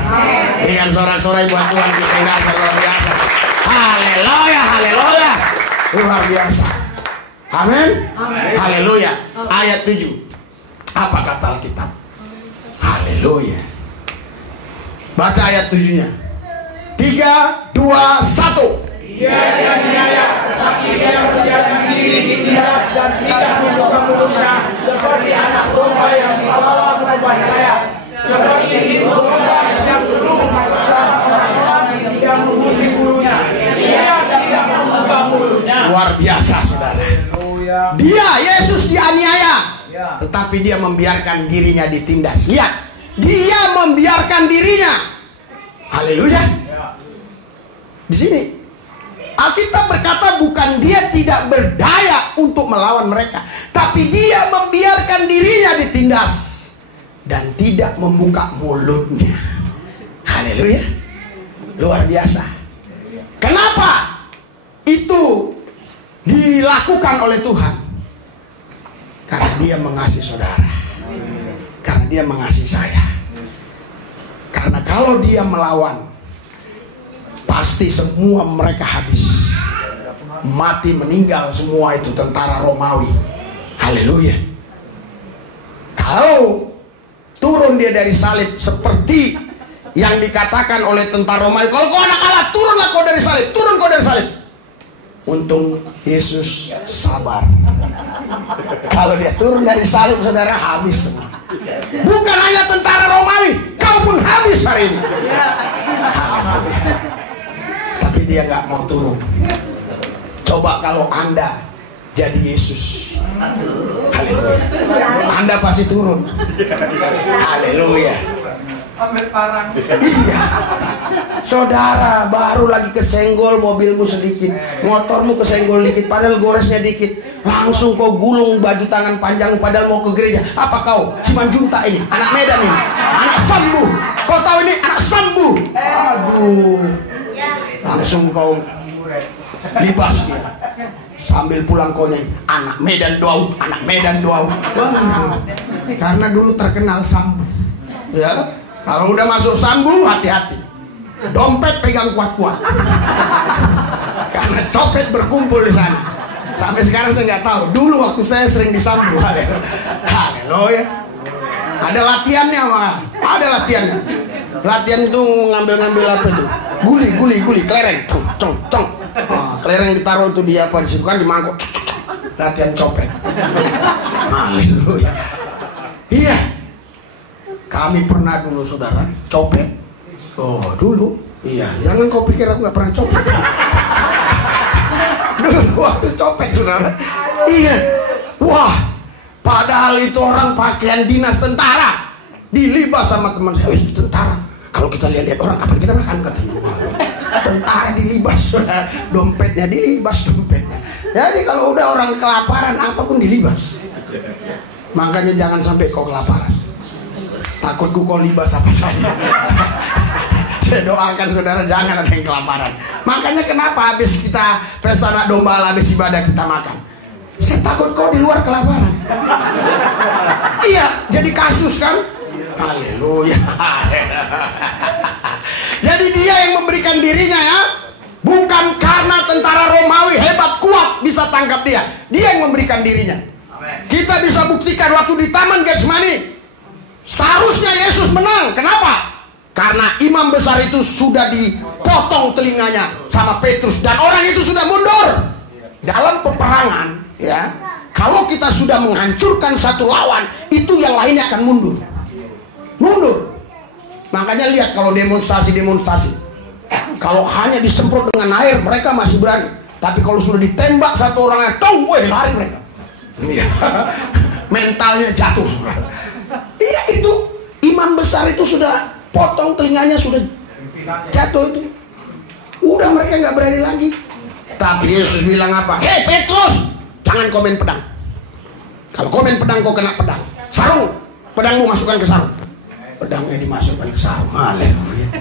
Dengan sorak-sorai buat Tuhan kita yang dasar luar biasa. Haleluya, haleluya, luar biasa. Amin. Haleluya. Ayat 7. Apa kata Alkitab? Haleluya. Baca ayat 7-nya. 3, 2, 1. Dia dianiaya, tetapi dia membiarkan diri ditindas dan tidak membuka mulutnya, seperti anak domba yang dibawa ke bandara, seperti ibu domba yang turun kepada orang-orang yang mengundi bulunya. Dia tidak membuka mulutnya. Luar biasa, saudara. Dia, Yesus, dianiaya, tetapi dia membiarkan dirinya ditindas. Lihat, dia membiarkan dirinya. Haleluya. Di sini Alkitab berkata bukan dia tidak berdaya untuk melawan mereka, tapi dia membiarkan dirinya ditindas dan tidak membuka mulutnya. Haleluya. Luar biasa. Kenapa itu dilakukan oleh Tuhan? Karena dia mengasihi saudara, karena dia mengasihi saya. Karena kalau dia melawan, pasti semua mereka habis, mati, meninggal semua itu tentara Romawi. Haleluya. Kalau turun dia dari salib seperti yang dikatakan oleh tentara Romawi, kalau kau anak Allah, turunlah kau dari salib, turun kau dari salib. Untung Yesus sabar. Kalau dia turun dari salib, saudara, habis semua. Bukan hanya tentara Romawi, kau pun habis hari ini. Haleluya. Tapi dia nggak mau turun. Coba kalau Anda jadi Yesus, haleluya, Anda pasti turun. Haleluya. Iya. Saudara baru lagi kesenggol mobilmu sedikit, motormu kesenggol dikit, padahal goresnya dikit, langsung kau gulung baju tangan panjang padahal mau ke gereja. Apa kau Simanjuntak ini, anak Medan ini, anak Sambu? Kau tahu ini anak Sambu? Aduh, langsung kau libas dia. Sambil pulang kau nyanyi anak Medan Doau, anak Medan Doau. Wah, karena dulu terkenal Sambu. Ya, kalau udah masuk Sambu hati-hati. Dompet pegang kuat-kuat. Karena copet berkumpul di sana. Sampai sekarang saya nggak tahu. Dulu waktu saya sering disambu. Haleluya. Ada latihannya malah. Ada latihannya. Latihan itu ngambil-ngambil apa itu? Guli, kelereng. Cong. Kelereng ditaruh itu di apa? Di situ kan di mangkok. Latihan copet. Haleluya. Iya. Kami pernah dulu, saudara, copet. Oh, dulu. Iya, jangan kau pikir aku gak pernah copet. Dulu waktu copet, saudara. Iya. Wah, padahal itu orang pakaian dinas tentara. Dilibas sama teman saya. Tentara. Kalau kita lihat orang, kapan kita makan, katanya. Tentara dilibas, saudara. Dompetnya dilibas, dompetnya. Jadi kalau udah orang kelaparan, apapun dilibas. Makanya jangan sampai kau kelaparan. Takutku kau libas apa saja. Saya doakan saudara jangan ada yang kelaparan. Makanya kenapa habis kita pesta anak domba, habis ibadah kita makan? Saya takut kau di luar kelaparan. Iya, jadi kasus kan? Haleluya. Jadi dia yang memberikan dirinya, ya. Bukan karena tentara Romawi hebat kuat bisa tangkap dia. Dia yang memberikan dirinya. Kita bisa buktikan waktu di Taman Getsemani. Seharusnya Yesus menang. Kenapa? Karena imam besar itu sudah dipotong telinganya sama Petrus dan orang itu sudah mundur. Dalam peperangan, ya, kalau kita sudah menghancurkan satu lawan, itu yang lainnya akan mundur. Makanya lihat kalau demonstrasi, kalau hanya disemprot dengan air mereka masih berani. Tapi kalau sudah ditembak satu orangnya, lari mereka. Mentalnya jatuh. Iya, itu imam besar itu sudah potong telinganya, sudah jatuh itu. Udah mereka nggak berani lagi. Tapi Yesus bilang apa? Hei Petrus, jangan kau main pedang. Kalau kau main pedang, kau kena pedang. Sarung, pedangmu masukkan ke sarung. Pedangnya dimasukkan ke sarung. Haleluya.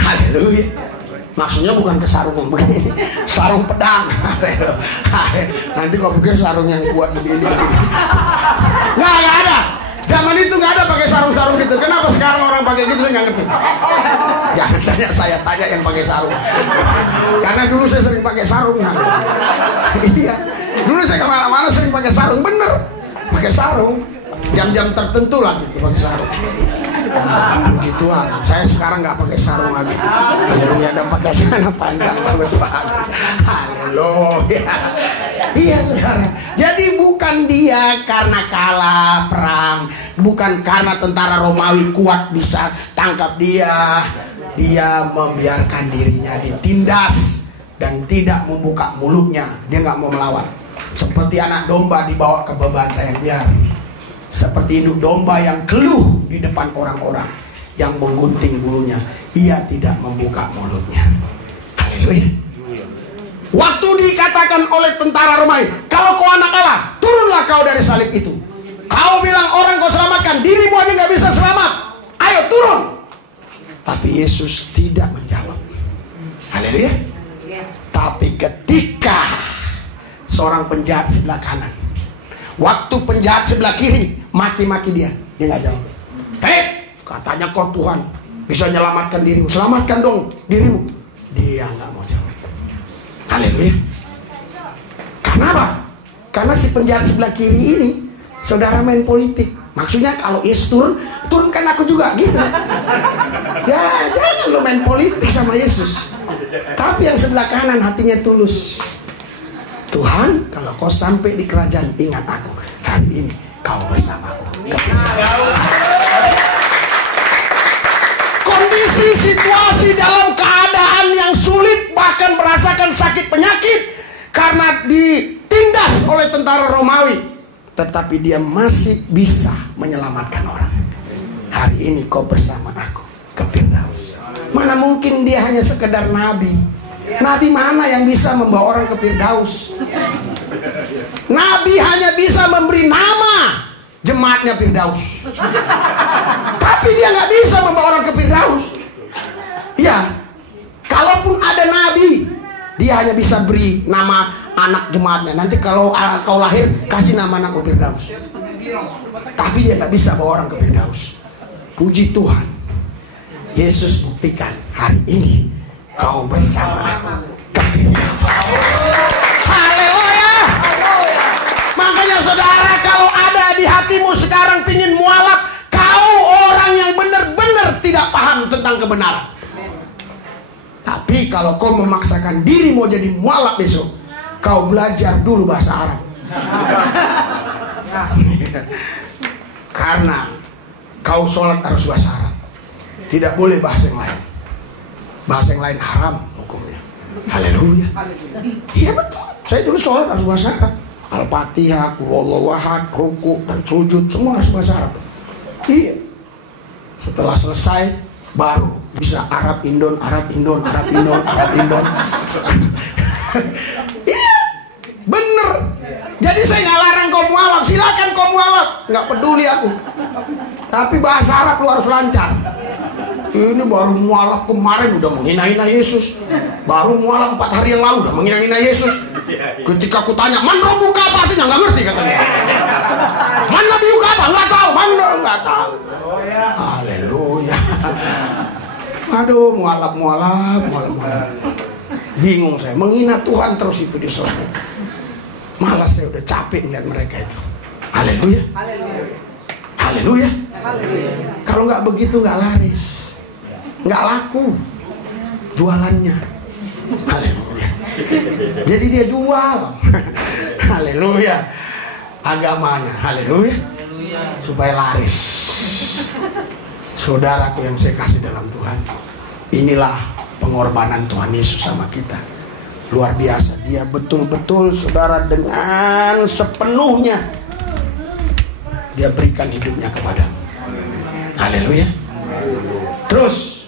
Haleluya. Maksudnya bukan ke sarung yang begini, sarung pedang. Nanti kau pikir sarung yang buat begini. Nggak ada. Zaman itu nggak ada pakai sarung-sarung gitu. Kenapa sekarang orang pakai gitu, saya nggak ngerti. Jangan tanya saya, tanya yang pakai sarung. Karena dulu saya sering pakai sarung. Iya. Dulu saya kemana-mana sering pakai sarung, bener. Pakai sarung. Jam-jam tertentu lah gitu pakai sarung. Puji Tuhan, saya sekarang nggak pakai sarung lagi. Haleluya, dapat celana panjang bagus. Haleluya. Iya saudara. Jadi bukan dia karena kalah perang, bukan karena tentara Romawi kuat bisa tangkap dia. Dia membiarkan dirinya ditindas dan tidak membuka mulutnya. Dia nggak mau melawan. Seperti anak domba dibawa ke bebantaian biar. Seperti induk domba yang keluh di depan orang-orang yang menggunting bulunya, ia tidak membuka mulutnya. Haleluya. Waktu dikatakan oleh tentara Romawi, kalau kau anak Allah, turunlah kau dari salib itu. Kau bilang orang kau selamatkan, dirimu aja nggak bisa selamat. Ayo turun. Tapi Yesus tidak menjawab. Haleluya. Tapi ketika seorang penjahat sebelah kanan, waktu penjahat sebelah kiri maki-maki dia nggak jawab. Katanya kau Tuhan bisa menyelamatkan dirimu, selamatkan dong dirimu. Dia nggak mau jawab. Haleluya. Kenapa? Karena si penjahat sebelah kiri ini saudara main politik. Maksudnya kalau Yesus turunkan aku juga gitu. Ya jangan lo main politik sama Yesus. Tapi yang sebelah kanan hatinya tulus. Tuhan, kalau kau sampai di kerajaan, ingat aku. Hari ini kau bersamaku. Kondisi situasi dalam keadaan yang sulit, bahkan merasakan sakit penyakit karena ditindas oleh tentara Romawi, tetapi dia masih bisa menyelamatkan orang. Hari ini kau bersama aku ke Firdaus. Mana mungkin dia hanya sekedar nabi. Nabi mana yang bisa membawa orang ke Firdaus? Nabi hanya bisa memberi nama jemaatnya Firdaus, tapi dia nggak bisa membawa orang ke Firdaus. Ya, kalaupun ada nabi, dia hanya bisa beri nama anak jemaatnya. Nanti kalau kau lahir, kasih nama anak ke Firdaus. Tapi dia nggak bisa bawa orang ke Firdaus. Puji Tuhan, Yesus buktikan hari ini kau bersama aku ke Firdaus. Haleluya. Makanya saudara, kalau ada di hatimu sekarang pingin mualaf, kau orang yang benar-benar tidak paham tentang kebenaran. Tapi kalau kau memaksakan diri mau jadi mualaf besok, kau belajar dulu bahasa Arab. Karena kau sholat harus bahasa Arab, tidak boleh bahasa yang lain. Bahasa yang lain haram hukumnya. Haleluya. Iya betul. Saya dulu sholat harus bahasa Arab. Al-Fatihah, Qul Huwallahu Ahad, ruku dan sujud semua harus bahasa Arab. Iya. Setelah selesai baru bisa Arab Indon, Arab Indon, Arab Indon, Arab Indon. Iya. Bener. Jadi saya nggak larang kau mualaf, silakan kau mualaf, nggak peduli aku. Tapi bahasa Arab lu harus lancar. Ini baru mualaf kemarin udah menghina-hina Yesus. Baru mualaf 4 hari yang lalu udah menghina-hina Yesus. Ketika aku tanya, man robuka apa artinya? Nggak ngerti katanya. Man nabi juga apa? Nggak tahu. Mana nggak tahu. Haleluya. Aduh, mualaf. Bingung saya, menghina Tuhan terus itu di sosmed. Malas saya, udah capek melihat mereka itu. Haleluya. Haleluya. Kalau nggak begitu nggak laris. Nggak laku jualannya. Haleluya. Jadi dia jual. Haleluya. Agamanya. Haleluya. Supaya laris. Saudaraku yang saya kasih dalam Tuhan, inilah pengorbanan Tuhan Yesus sama kita. Luar biasa. Dia betul-betul saudara dengan sepenuhnya dia berikan hidupnya kepadamu. Haleluya. Terus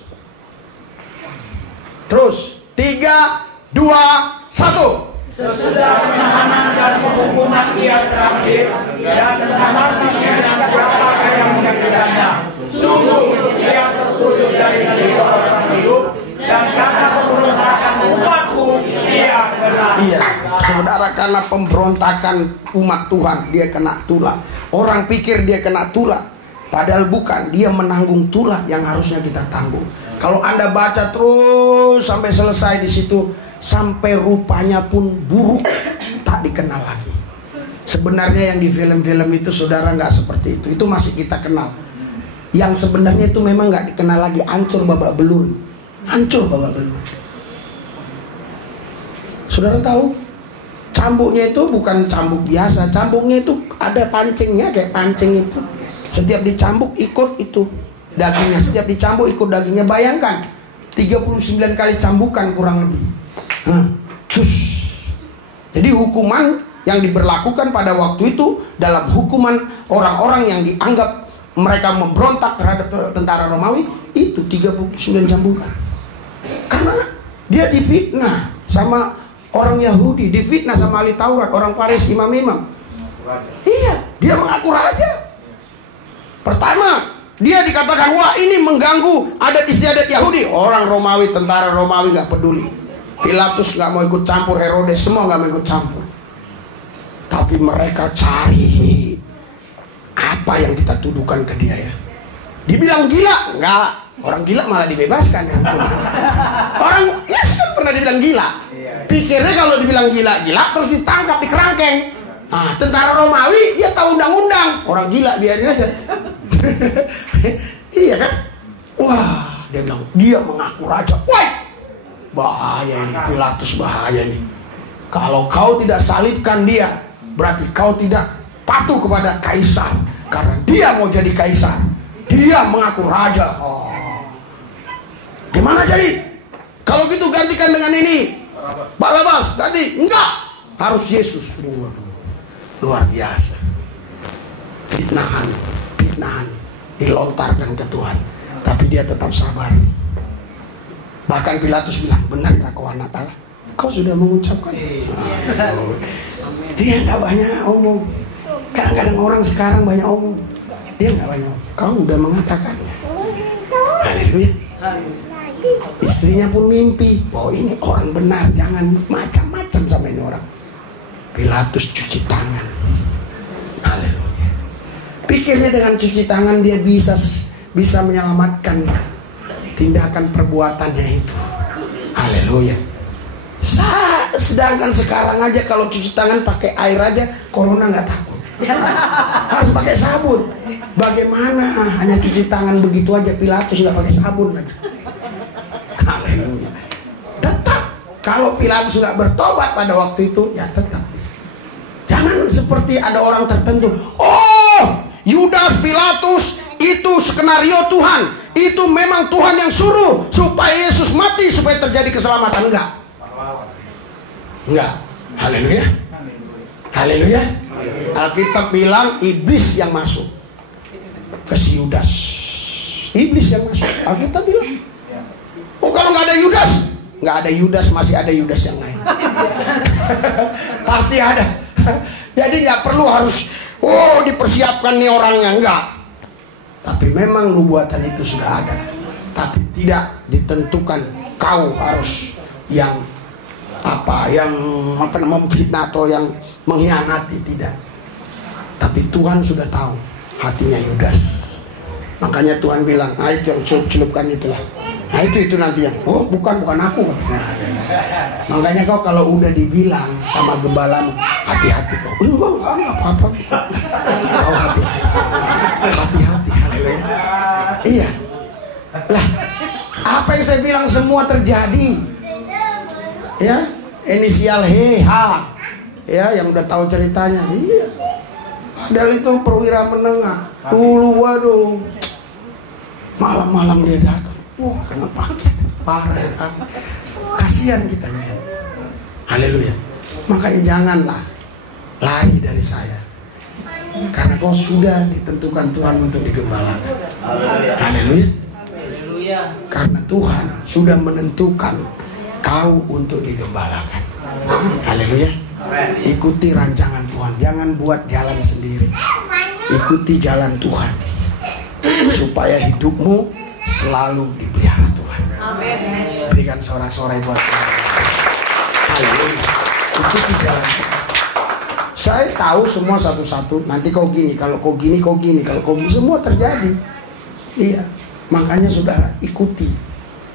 3, 2, 1. Sesudah penahanan dan penghukuman dia terakhir, dan tentang siapakah yang menyakitkannya. Sungguh dia terputus dari negeri orang hidup, dan karena pemberontakan umatku dia kena. Iya, saudara, karena pemberontakan umat Tuhan dia kena tulah. Orang pikir dia kena tulah, padahal bukan. Dia menanggung tulah yang harusnya kita tanggung. Kalau Anda baca terus sampai selesai di situ, sampai rupanya pun buruk, tak dikenal lagi. Sebenarnya yang di film-film itu saudara nggak seperti itu. Itu masih kita kenal. Yang sebenarnya itu memang nggak dikenal lagi, hancur babak belur, hancur babak belur. Saudara tahu, cambuknya itu bukan cambuk biasa. Cambuknya itu ada pancingnya, kayak pancing itu. Setiap dicambuk ikut itu dagingnya. Setiap dicambuk ikut dagingnya. Bayangkan 39 kali cambukan kurang lebih. Jadi hukuman yang diberlakukan pada waktu itu dalam hukuman orang-orang yang dianggap mereka memberontak terhadap tentara Romawi itu 39 cambukan. Karena dia difitnah sama orang Yahudi, difitnah sama ahli Taurat, orang Farisi, imam-imam. Iya, dia mengaku raja. Pertama, dia dikatakan, wah ini mengganggu adat istiadat Yahudi. Orang Romawi, tentara Romawi gak peduli. Pilatus gak mau ikut campur, Herodes semua gak mau ikut campur. Tapi mereka cari apa yang kita tuduhkan ke dia ya. Dibilang gila? Enggak. Orang gila malah dibebaskan ya. Orang Yesus kan pernah dibilang gila. Pikirnya kalau dibilang gila-gila terus ditangkap di kerangkeng. Tentara Romawi dia tahu undang-undang. Orang gila biarin aja. Iya kan? Wah, dia bilang dia mengaku raja. Woi, bahaya ini, Pilatus, bahaya ini. Kalau kau tidak salibkan dia, berarti kau tidak patuh kepada kaisar. Karena dia mau jadi kaisar, dia mengaku raja. Oh, gimana jadi? Kalau gitu gantikan dengan ini, Barabas, ganti. Enggak, harus Yesus. Waduh, luar biasa. Fitnahan dilontarkan ke Tuhan, tapi dia tetap sabar. Bahkan Pilatus bilang, benarkah kau anak Allah? Kau sudah mengucapkan. Dia nggak banyak omong. Kadang-kadang orang sekarang banyak omong, dia nggak banyak omong. Kau udah mengatakannya. Haleluya. Istrinya pun mimpi, oh ini orang benar, jangan macam-macam sama ini orang. Pilatus cuci tangan. Haleluya. Pikirnya dengan cuci tangan dia bisa menyelamatkan tindakan perbuatannya itu. Haleluya. Sedangkan sekarang aja kalau cuci tangan pakai air aja, corona nggak takut. Harus pakai sabun. Bagaimana hanya cuci tangan begitu aja, Pilatus nggak pakai sabun lagi. Haleluya. Tetap kalau Pilatus nggak bertobat pada waktu itu, ya tetap. Jangan seperti ada orang tertentu. Oh, Yudas, Pilatus itu skenario Tuhan. Itu memang Tuhan yang suruh supaya Yesus mati supaya terjadi keselamatan. Enggak. Haleluya. Haleluya. Alkitab bilang iblis yang masuk ke si Yudas. Iblis yang masuk. Alkitab bilang. Oh, kalau nggak ada Yudas, nggak ada Yudas, masih ada Yudas yang lain. Pasti ada. Jadi nggak perlu harus dipersiapkan nih orangnya, enggak. Tapi memang nubuatan itu sudah ada. Tapi tidak ditentukan kau harus yang memfitnah atau yang mengkhianati, tidak. Tapi Tuhan sudah tahu hatinya Yudas. Makanya Tuhan bilang, itu yang celupkan itulah. Nah itu nanti yang, bukan aku. Makanya kau kalau udah dibilang sama gembalamu, hati-hati kau. Enggak apa-apa. Kau hati-hati. Haleluya. Iya. Lah, apa yang saya bilang semua terjadi. Ya, inisial H. Ya, yang udah tahu ceritanya. Iya. Padahal itu perwira menengah. Dulu waduh. Malam-malam dia datang. Dengan pakai parah sekali. Kasihan kita lihat. Haleluya. Makanya janganlah lari dari saya. Karena kau sudah ditentukan Tuhan untuk digembalakan. Haleluya. Karena Tuhan sudah menentukan kau untuk digembalakan. Haleluya. Ikuti rancangan Tuhan. Jangan buat jalan sendiri. Ikuti jalan Tuhan. Supaya hidupmu selalu dipelihara Tuhan. Berikan sorak-sorai buat Tuhan. Haleluya. Ikuti jalan. Saya tahu semua satu-satu. Nanti kau gini, kalau kau gini, kau gini, kalau kau gini, semua terjadi. Iya. Makanya saudara ikuti.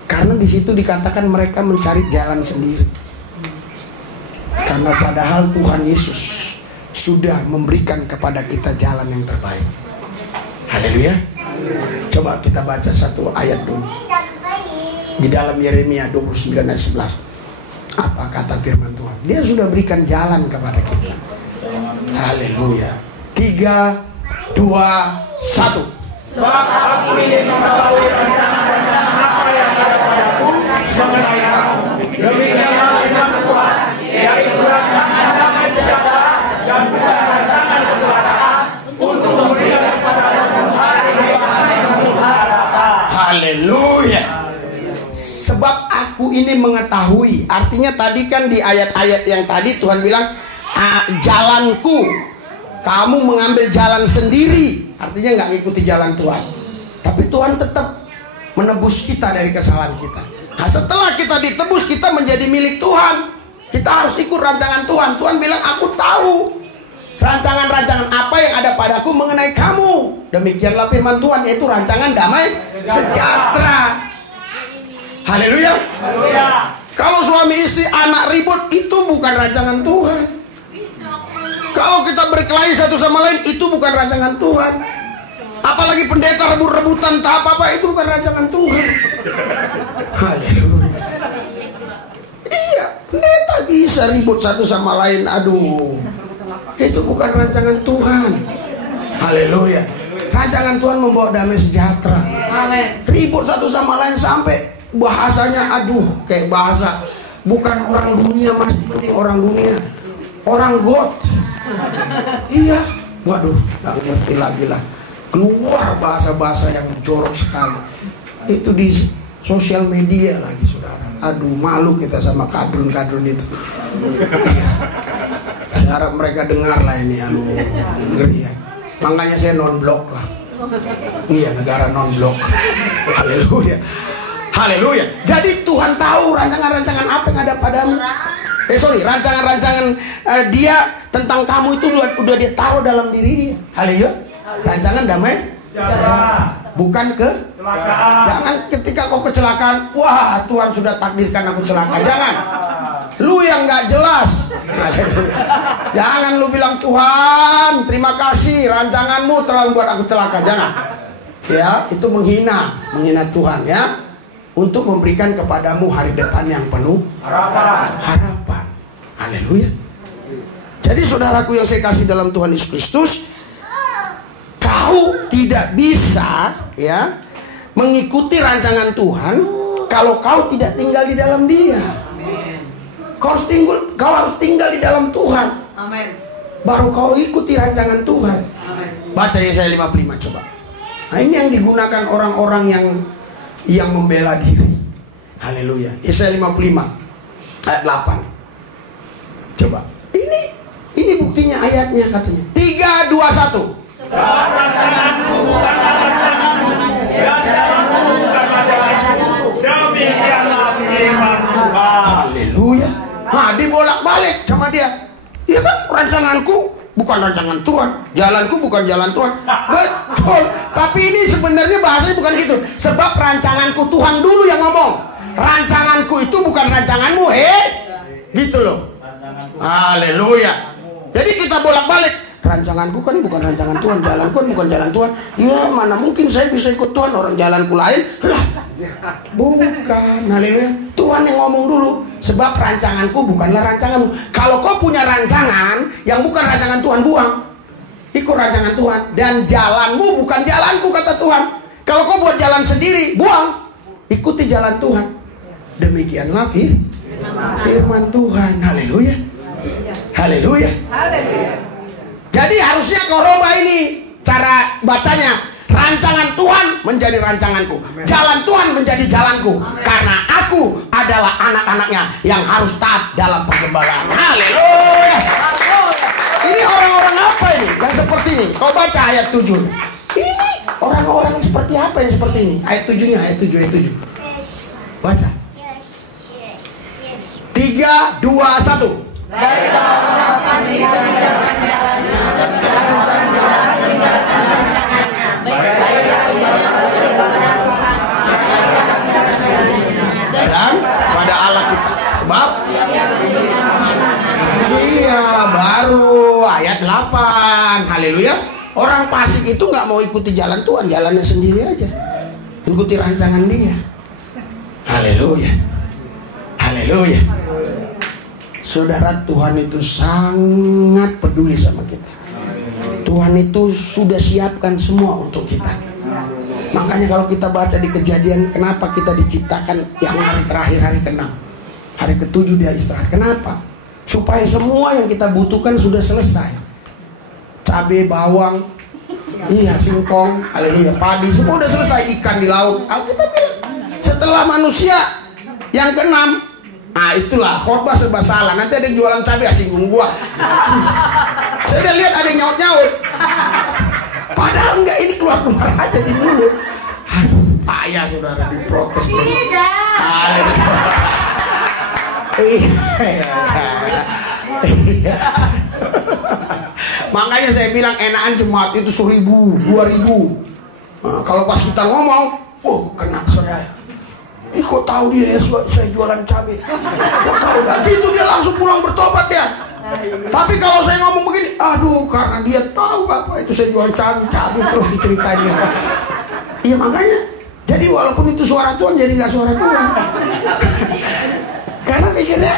Karena di situ dikatakan mereka mencari jalan sendiri. Karena padahal Tuhan Yesus sudah memberikan kepada kita jalan yang terbaik. Haleluya. Coba kita baca satu ayat dulu. Di dalam Yeremia 29 ayat 11. Apa kata firman Tuhan? Dia sudah berikan jalan kepada kita. Haleluya. 3, 2, 1. Sebab aku ini mengetahui rencana-rencana apa yang ada padaku mengenai kamu. Demikianlah firman Tuhan, yaitu rancangan damai sejahtera dan bukan rancangan kecelakaan, untuk memberikan kepadamu hari depan yang penuh harapan. Haleluya. Sebab aku ini mengetahui. Artinya tadi kan di ayat-ayat yang tadi Tuhan bilang, jalanku, kamu mengambil jalan sendiri. Artinya nggak ngikuti jalan Tuhan. Tapi Tuhan tetap menebus kita dari kesalahan kita. Nah, setelah kita ditebus, kita menjadi milik Tuhan. Kita harus ikut rancangan Tuhan. Tuhan bilang, aku tahu rancangan-rancangan apa yang ada padaku mengenai kamu. Demikianlah firman Tuhan, yaitu rancangan damai sejahtera. Haleluya. Kalau suami istri anak ribut, itu bukan rancangan Tuhan. Kalau kita berkelahi satu sama lain, itu bukan rancangan Tuhan. Apalagi pendeta rebut-rebutan tak apa-apa, itu bukan rancangan Tuhan. Haleluya. Iya, pendeta bisa ribut satu sama lain. Aduh, itu bukan rancangan Tuhan. Haleluya. Rancangan Tuhan membawa damai sejahtera. Ribut satu sama lain sampai bahasanya, aduh, kayak bahasa bukan orang dunia, masih penting orang dunia, orang God. Iya, waduh, gak ngerti lagi lah. Keluar bahasa-bahasa yang jorok sekali. Itu di sosial media lagi, saudara. Aduh, malu kita sama kadrun-kadrun itu. Iya. Saya harap mereka dengar lah ini, aduh, ngeri ya. Makanya saya non-blok lah. Iya, negara non-blok. Haleluya. Haleluya. Jadi Tuhan tahu rancangan-rancangan apa yang ada padamu. Rancangan-rancangan dia tentang kamu itu udah dia taruh dalam diri dia. Haleluya. Rancangan damai sejahtera, bukan kecelakaan. Jangan ketika kau kecelakaan, wah Tuhan sudah takdirkan aku celaka. Jangan. Lu yang nggak jelas. Haleluya. Jangan lu bilang, Tuhan terima kasih rancanganmu telah membuat aku celaka. Jangan. Ya, itu menghina Tuhan ya. Untuk memberikan kepadamu hari depan yang penuh harapan. Haleluya. Jadi saudaraku yang saya kasih dalam Tuhan Yesus Kristus, kau tidak bisa ya mengikuti rancangan Tuhan kalau kau tidak tinggal di dalam Dia. Kau harus tinggal di dalam Tuhan. Amin. Baru kau ikuti rancangan Tuhan. Amin. Baca Yesaya 55 coba. Nah, ini yang digunakan orang-orang yang membela diri. Haleluya. Yesaya 55 ayat 8. Coba. Ini buktinya ayatnya katanya. 3, 2, 1. Sebab rancanganku bukanlah rancanganmu, dan jalanku bukan jalanku. Demikianlah firman Tuhan. Haleluya. Nah, dibolak-balik sama dia. Ya kan, rancanganku bukan rancangan Tuhan, jalanku bukan jalan Tuhan. Betul. Tapi ini sebenarnya bahasanya bukan gitu. Sebab rancanganku, Tuhan dulu yang ngomong. Rancanganku itu bukan rancanganmu, gitu loh. Haleluya. Jadi kita bolak-balik. Rancanganku kan bukan rancangan Tuhan, jalanku kan bukan jalan Tuhan. Ya mana mungkin saya bisa ikut Tuhan, orang jalanku lain. Lah, bukan. Haleluya. Tuhan yang ngomong dulu. Sebab rancanganku bukanlah rancanganmu. Kalau kau punya rancangan yang bukan rancangan Tuhan, buang. Ikut rancangan Tuhan. Dan jalanmu bukan jalanku, kata Tuhan. Kalau kau buat jalan sendiri, buang. Ikuti jalan Tuhan. Demikianlah firman Tuhan. Haleluya. Haleluya. Jadi harusnya kau rubah ini cara bacanya. Rancangan Tuhan menjadi rancanganku, jalan Tuhan menjadi jalanku, karena aku adalah anak-anaknya yang harus taat dalam pergembalaan. Haleluya. Ini orang-orang apa ini yang seperti ini? Kau baca ayat 7. Ini orang-orang seperti apa yang seperti ini? Ayat 7-nya, ayat 7, ayat 7. Baca. 3, 2, 1. Dan pada Allah kita. Sebab iya, baru ayat 8. Haleluya. Orang fasik itu nggak mau ikuti jalan Tuhan, jalannya sendiri aja, ikuti rancangan dia. Haleluya. Haleluya. Saudara, Tuhan itu sangat peduli sama kita. Tuhan itu sudah siapkan semua untuk kita. Makanya kalau kita baca di Kejadian, kenapa kita diciptakan yang hari terakhir, hari ke-6, hari ke-7 dia istirahat. Kenapa? Supaya semua yang kita butuhkan sudah selesai. Cabai, bawang, iya, singkong, haleluya, padi, semua udah selesai. Ikan di laut. Alkitab bilang, setelah manusia yang ke-6, nah itulah khotbah serba salah. Nanti ada yang jualan cabai, singgung gua. Saya udah lihat ada yang nyaut-nyaut. Padahal enggak, ini keluar-keluar aja di mulut. Aduh, payah saudara, diprotes terus. Makanya saya bilang enakan jemaat itu 1.000, 2.000. Nah, kalau pas kita ngomong, oh kena saya. Kok tahu dia saya jualan cabai? Kok tahu gak? Gitu dia langsung pulang bertobat ya. Tapi kalau saya ngomong begini, aduh karena dia tahu Bapak itu saya jual cabai terus diceritain dia. Iya makanya, jadi walaupun itu suara Tuhan jadi gak suara Tuhan. Karena pikirnya,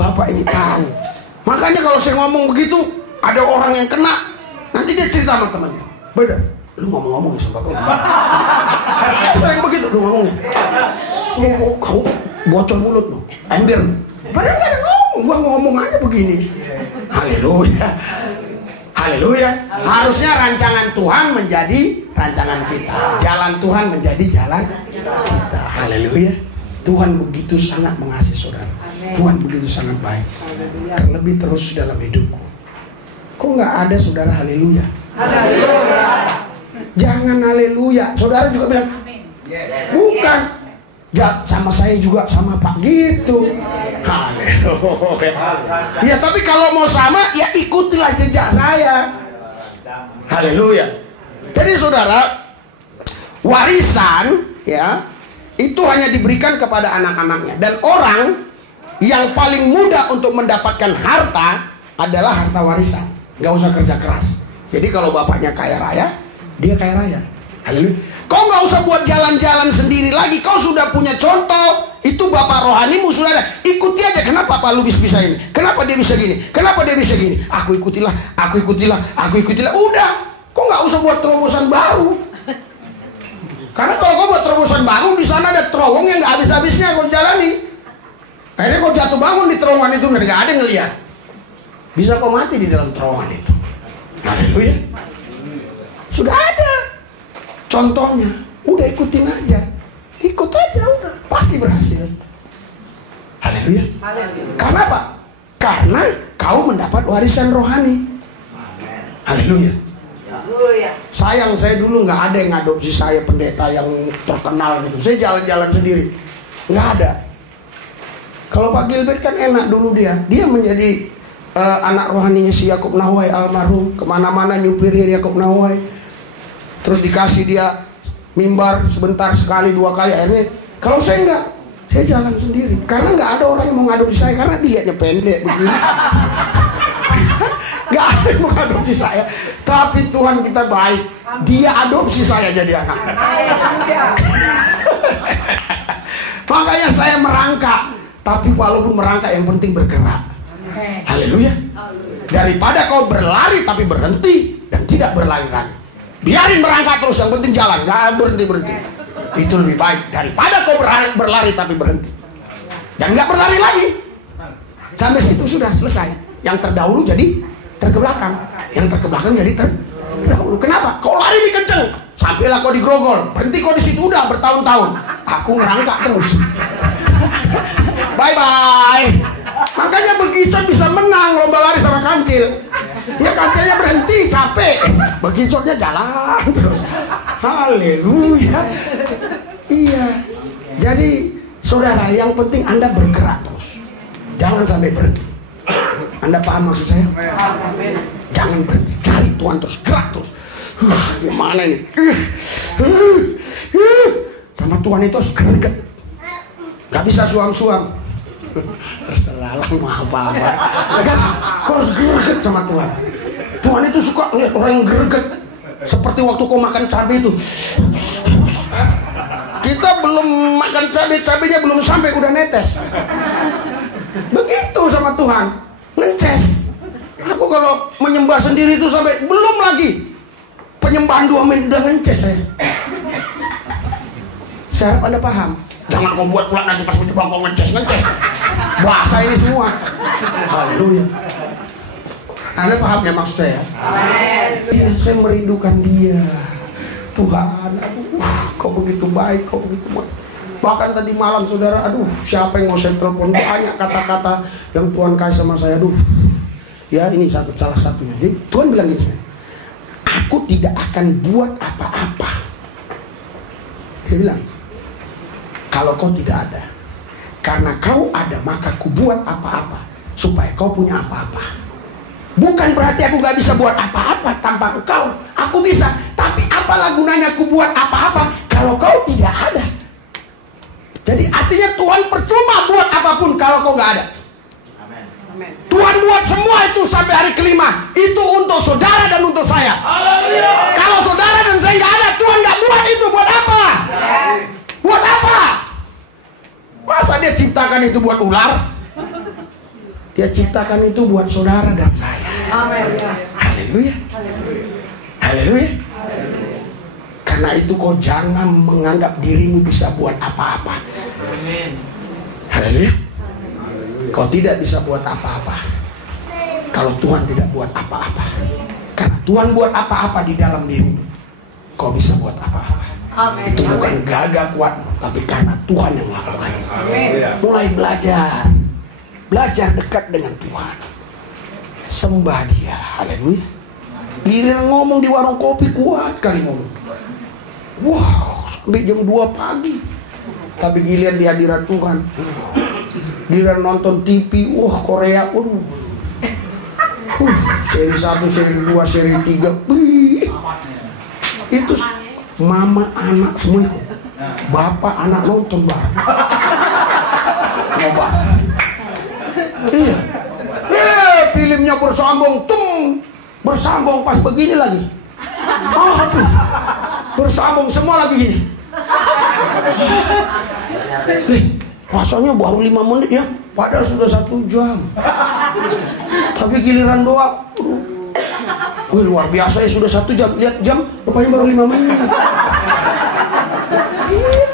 Bapak ini tahu. Makanya kalau saya ngomong begitu, ada orang yang kena, nanti dia cerita sama temannya. Beda, lu ngomong-ngomong ya sama Bapak. Sering begitu, lu ngomongnya. Oh, kau bocor mulut lu, ember lu. Padahal gak ada ngomong, gua ngomong aja begini. Haleluya. Haleluya. Harusnya rancangan Tuhan menjadi rancangan kita. Jalan Tuhan menjadi jalan kita. Haleluya. Tuhan begitu sangat mengasihi saudara. Tuhan begitu sangat baik. Terlebih terus dalam hidupku. Kok nggak ada saudara haleluya? Haleluya. Jangan haleluya. Saudara juga bilang bukan. Ya, sama saya juga sama Pak gitu. Haleluya. Ya tapi kalau mau sama ya ikutilah jejak saya. Haleluya. Jadi saudara, warisan ya itu hanya diberikan kepada anak-anaknya. Dan orang yang paling mudah untuk mendapatkan harta adalah harta warisan. Gak usah kerja keras. Jadi kalau bapaknya kaya raya, dia kaya raya. Haleluya. Kau gak usah buat jalan-jalan sendiri lagi. Kau sudah punya contoh. Itu bapak rohanimu sudah ada. Ikuti aja. Kenapa Pak Lubis bisa ini? Kenapa dia bisa gini? Kenapa dia bisa gini? Aku ikutilah, aku ikutilah, aku ikutilah. Udah. Kau gak usah buat terobosan baru. Karena kalau kau buat terobosan baru, di sana ada terowong yang gak habis-habisnya kau jalani. Akhirnya kau jatuh bangun di terowongan itu, gak ada yang ngeliat. Bisa kau mati di dalam terowongan itu. Haleluya. Sudah ada contohnya. Udah ikutin aja. Ikut aja udah. Pasti berhasil. Haleluya. Karena apa? Karena kau mendapat warisan rohani. Haleluya. Sayang saya dulu nggak ada yang ngadopsi saya pendeta yang terkenal gitu. Saya jalan-jalan sendiri, nggak ada. Kalau Pak Gilbert kan enak dulu dia menjadi anak rohaninya si Yakub Nahwai almarhum. Kemana-mana nyupirin Yakub Nahwai. Terus dikasih dia mimbar sebentar sekali 2 kali. Akhirnya kalau saya nggak, saya jalan sendiri. Karena nggak ada orang yang mau ngadopsi saya karena dilihatnya pendek begini. Gak ada yang mengadopsi saya. Tapi Tuhan kita baik. Dia adopsi saya jadi anak. Makanya saya merangkak. Tapi walaupun merangkak yang penting bergerak. Haleluya. Daripada kau berlari tapi berhenti dan tidak berlari lagi. Biarin merangkak terus, yang penting jalan. Gak berhenti-berhenti. Itu lebih baik daripada kau berlari tapi berhenti dan gak berlari lagi. Sampai situ sudah selesai. Yang terdahulu jadi terkebelakang, yang terkebelakang jadi terdahulu. Kenapa? Kau lari di kenceng, sampailah kau di Grogol, berhenti kau di situ udah bertahun-tahun. Aku ngerangkak terus. Bye bye. Makanya Begicot bisa menang lomba lari sama Kancil. Ya Kancilnya berhenti, capek. Begicotnya jalan terus. Haleluya. Iya. Jadi Saudara, yang penting Anda bergerak terus. Jangan sampai berhenti. Anda paham maksud saya? Jangan berhenti, cari Tuhan terus, gerak terus. Gimana ini? Sama Tuhan itu harus greget. Gak bisa suam-suam. Terserah lah mau apa-apa. Kau harus greget sama Tuhan. Tuhan itu suka lihat orang yang greget. Seperti waktu kau makan cabai itu. Kita belum makan cabai, cabainya belum sampai udah netes. Begitu sama Tuhan, ngeces. Aku kalau menyembah sendiri itu sampai belum lagi penyembahan 2 menit udah ngeces saya. Saya harap Anda paham. Jangan kau buat pula nanti pas menyembah kau ngeces. Bahasa ini semua. Haleluya. Anda paham ya maksud saya? Ya, saya merindukan Dia. Tuhan, aduh, kau begitu baik, kau begitu baik. Bahkan tadi malam saudara, aduh, siapa yang mau saya telepon, banyak kata-kata yang Tuhan kasih sama saya, aduh. Ya ini salah satunya. Jadi Tuhan bilang gini, aku tidak akan buat apa-apa. Dia bilang, kalau kau tidak ada, karena kau ada maka ku buat apa-apa supaya kau punya apa-apa. Bukan berarti aku gak bisa buat apa-apa tanpa engkau. Aku bisa, tapi apalah gunanya aku buat apa-apa kalau kau tidak ada. Jadi artinya Tuhan percuma buat apapun kalau kau gak ada. Amen. Tuhan buat semua itu sampai hari kelima. Itu untuk saudara dan untuk saya. Haleluya. Kalau saudara dan saya gak ada, Tuhan gak buat itu. Buat apa? Buat apa? Masa Dia ciptakan itu buat ular? Dia ciptakan itu buat saudara dan saya. Amin. Haleluya. Haleluya. Karena itu kau jangan menganggap dirimu bisa buat apa-apa. Haleluya. Kau tidak bisa buat apa-apa kalau Tuhan tidak buat apa-apa. Karena Tuhan buat apa-apa di dalam dirimu, kau bisa buat apa-apa. Amen. Itu bukan gagah kuat, tapi karena Tuhan yang melakukan. Mulai belajar dekat dengan Tuhan, sembah Dia. Haleluya. Giliran ngomong di warung kopi kuat kali ngomong, wow, sampai jam 2 pagi. Tapi giliran di hadirat Tuhan, giliran nonton TV, wah Korea, seri 1, seri 2, seri 3, itu mama anak semua itu, bapak anak nonton bareng, ngobar. Iya, filmnya bersambung pas begini lagi. Aduh, bersambung semua lagi gini. Rasanya baru 5 menit ya, padahal sudah 1 jam. Tapi giliran doa, luar biasa ya, sudah 1 jam. Lihat jam, rupanya baru 5 menit. Iya.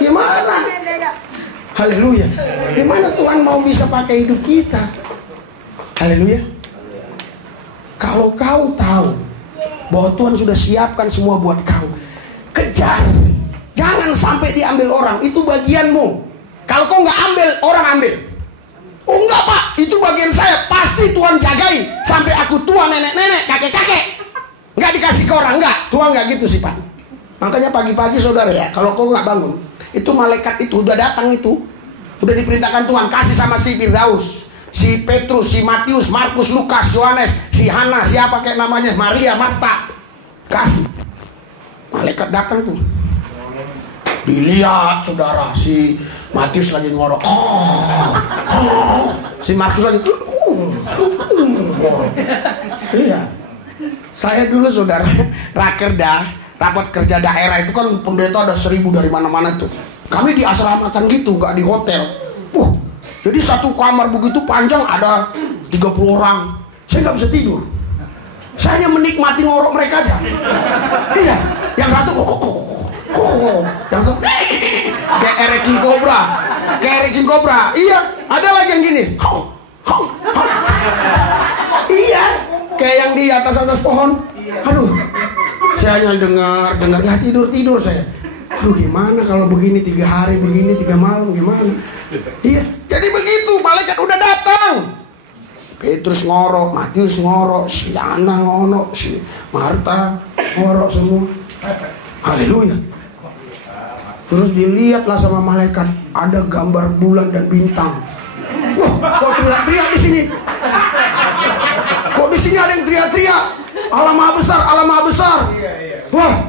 Gimana? Haleluya. Gimana Tuhan mau bisa pakai hidup kita? Haleluya. Kalau kau tahu bahwa Tuhan sudah siapkan semua buat kau, kejar. Jangan sampai diambil orang. Itu bagianmu. Kalau kau nggak ambil, orang ambil. Oh enggak Pak, itu bagian saya. Pasti Tuhan jagai sampai aku tua, nenek-nenek, kakek-kakek. Nggak dikasih ke orang, enggak. Tuhan nggak gitu sih Pak. Makanya pagi-pagi saudara ya, kalau kau nggak bangun, itu malaikat itu udah datang itu, udah diperintahkan Tuhan kasih sama si Firdaus, si Petrus, si Matius, Markus, Lukas, Yohanes, si Hana, siapa kayak namanya, Maria, Marta, kasih. Malaikat datang tuh, dilihat saudara, si Matius lagi ngorok, si Markus lagi, iya. Saya dulu saudara rakerda, rapat kerja daerah itu kan pendeta ada 1000 dari mana-mana tuh. Kami diasramakan gitu, nggak di hotel. Jadi satu kamar begitu panjang ada 30 orang. Saya nggak bisa tidur. Saya hanya menikmati ngorok mereka aja. Iya, yang satu yang satu kayak King Cobra. Iya, ada lagi yang gini. Iya, kayak yang di atas pohon. Aduh, saya hanya dengar nggak tidur saya. Aduh, gimana kalau begini 3 hari begini 3 malam gimana? Iya, jadi begitu malaikat udah datang. Petrus ngorok, Matius ngorok, si Ana ngorok, si Marta ngorok semua. Haleluya. Terus dilihatlah sama malaikat, ada gambar bulan dan bintang. Wah, kok teriak-teriak di sini? Kok di sini ada yang teriak-teriak? Allah Maha Besar, Allah Maha Besar. Wah,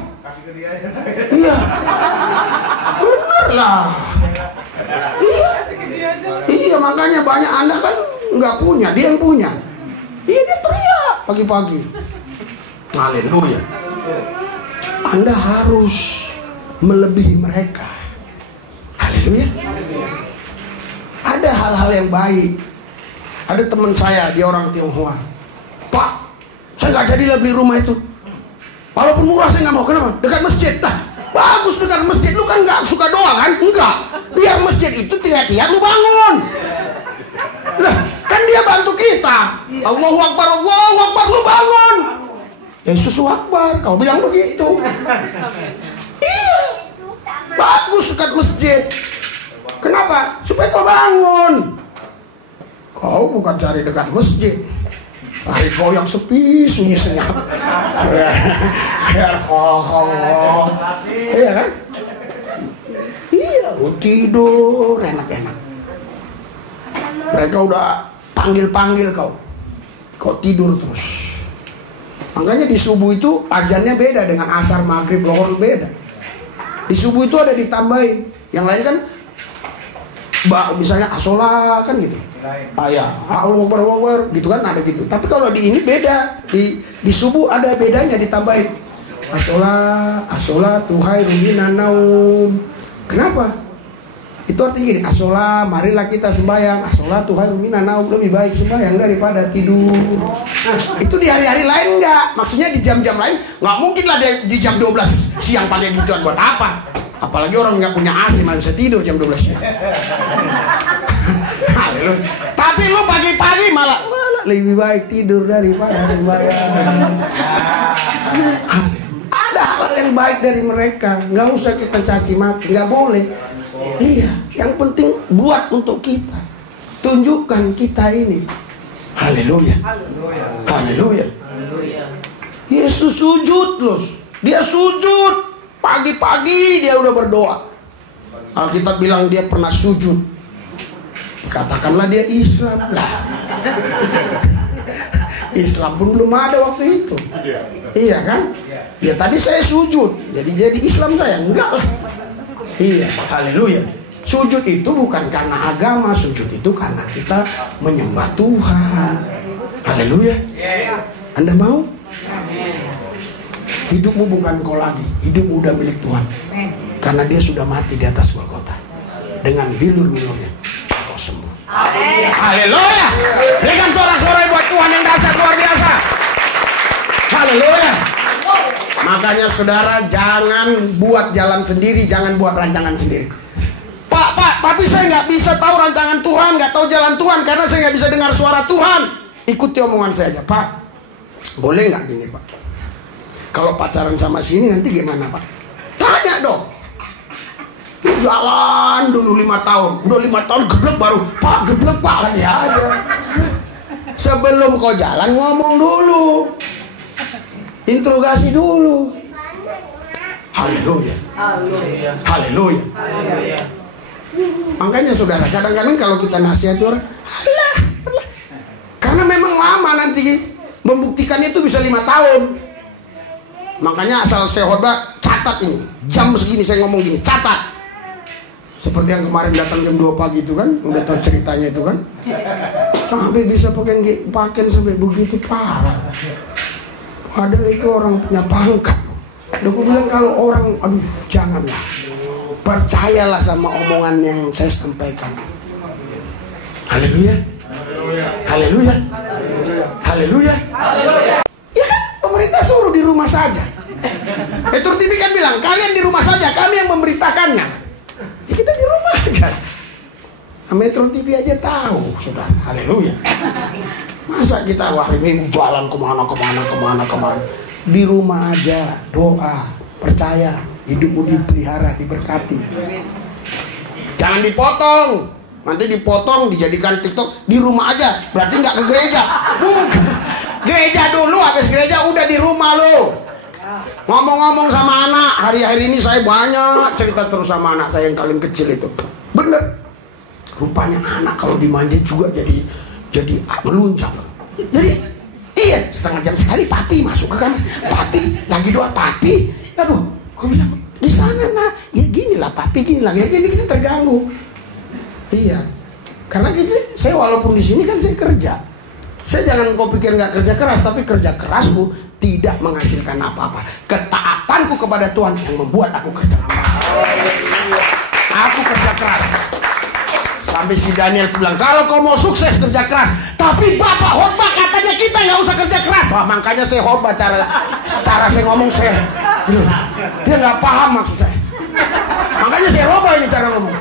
iya, bener lah. Iya, makanya banyak Anda kan nggak punya, dia yang punya. Iya, dia teriak pagi-pagi. Haleluya. Anda harus melebihi mereka. Haleluya. Ada hal-hal yang baik. Ada teman saya, dia orang Tionghoa. Pak, saya nggak jadi beli rumah itu. Walaupun murah saya nggak mau. Kenapa? Dekat masjid. Lah, bagus dekat masjid. Lu kan nggak suka doa kan? Enggak. Biar masjid itu teriak-teriak lu bangun. Lah, kan dia bantu kita. Allahu Akbar, lu bangun. Yesus Akbar, kau bilang begitu. Iya, bagus dekat masjid. Kenapa? Supaya kau bangun. Kau bukan cari dekat masjid, cari kau yang sepi, sunyi senyap. Iya kan? Iya, lu tidur enak-enak. Mereka udah panggil-panggil kau, kau tidur terus. Makanya di subuh itu azannya beda dengan asar, maghrib, lohor beda. Di subuh itu ada ditambahin. Yang lain kan misalnya asola kan gitu. Ya, Allahu Akbar gitu kan, ada gitu. Tapi kalau di ini beda. Di subuh ada bedanya, ditambahin. Asola tuhai rumina naum. Kenapa? Itu artinya gini, asola, marilah kita sembahyang. Asola tuhai rumina naum, lebih baik sembahyang daripada tidur. Itu di hari-hari lain enggak. Maksudnya di jam-jam lain nggak mungkin lah di jam 12 siang pakai gituan, buat apa? Apalagi orang nggak punya AC malah bisa tidur jam 12 siang. Tapi lu pagi-pagi malah lebih baik tidur daripada sembahyang. Ada hal yang baik dari mereka, nggak usah kita caci maki, nggak boleh. Iya, yang penting buat untuk kita, tunjukkan kita ini. Haleluya, haleluya. Yesus sujud loh, dia sujud pagi-pagi, dia udah berdoa. Alkitab bilang dia pernah sujud. Katakanlah dia Islam lah. Islam pun belum ada waktu itu. Iya kan? Ya tadi saya sujud, jadi Islam saya enggak lah. Iya, haleluya. Sujud itu bukan karena agama, sujud itu karena kita menyembah Tuhan. Haleluya. Anda mau? Hidupmu bukan kau lagi, hidupmu udah milik Tuhan. Karena dia sudah mati di atas Golgota. Dengan bilur-bilurnya kau sembuh. Haleluya. Berikan sorak-sorai buat Tuhan yang dahsyat luar biasa. Haleluya. Makanya saudara, jangan buat jalan sendiri, jangan buat rancangan sendiri. Pak, tapi saya nggak bisa tahu rancangan Tuhan, nggak tahu jalan Tuhan, karena saya nggak bisa dengar suara Tuhan. Ikuti omongan saya aja, Pak. Boleh nggak gini, Pak? Kalau pacaran sama sini nanti gimana, Pak? Tanya dong. Jalan dulu 5 tahun, udah 5 tahun geblek baru, Pak geblek Pak, ya ada. Sebelum kau jalan ngomong dulu. Interogasi dulu. Haleluya. Haleluya. Makanya saudara, kadang-kadang kalau kita nasihat orang, alah. Karena memang lama nanti membuktikannya itu bisa 5 tahun. Makanya asal saya khotbah, catat ini. Jam segini saya ngomong gini, catat. Seperti yang kemarin datang jam 2 pagi itu kan, udah tahu ceritanya itu kan. Sampai bisa pakai sampai begitu parah. Padahal itu orang punya pangkat. Aku bilang kalau orang, aduh janganlah. Percayalah sama omongan yang saya sampaikan. Haleluya. Haleluya. Haleluya. Ya kan pemerintah suruh di rumah saja. Metro TV kan bilang kalian di rumah saja, kami yang memberitakannya. Ya kita di rumah aja. Metro TV aja tahu, sudah. Haleluya. Masa kita hari Minggu jalan kemana. Di rumah aja, doa, percaya, hidupmu dipelihara, diberkati. Jangan dipotong. Nanti dipotong, dijadikan TikTok. Di rumah aja, berarti nggak ke gereja. Bukan. Gereja dulu, habis gereja udah di rumah lo. Ngomong-ngomong sama anak, hari-hari ini saya banyak cerita terus sama anak saya yang paling kecil itu. Bener. Rupanya anak kalau dimanja juga jadi melunjak. Jadi iya, setengah jam sekali papi masuk ke kamar. Papi lagi doa, papi. Aduh, gue bilang di sana nak. Ya gini lah papi, gini lah. Ya gini kita terganggu. Iya. Karena saya walaupun di sini kan saya kerja. Saya jangan kau pikir nggak kerja keras, tapi kerja kerasku tidak menghasilkan apa-apa. Ketaatanku kepada Tuhan yang membuat aku kerja keras. Aku kerja keras. Sampai si Daniel bilang, kalau kau mau sukses kerja keras. Tapi Bapak khotbah katanya kita nggak usah kerja keras. Wah, makanya saya khotbah cara saya ngomong saya. Dia nggak paham maksud saya. Makanya saya rubah ini cara ngomong.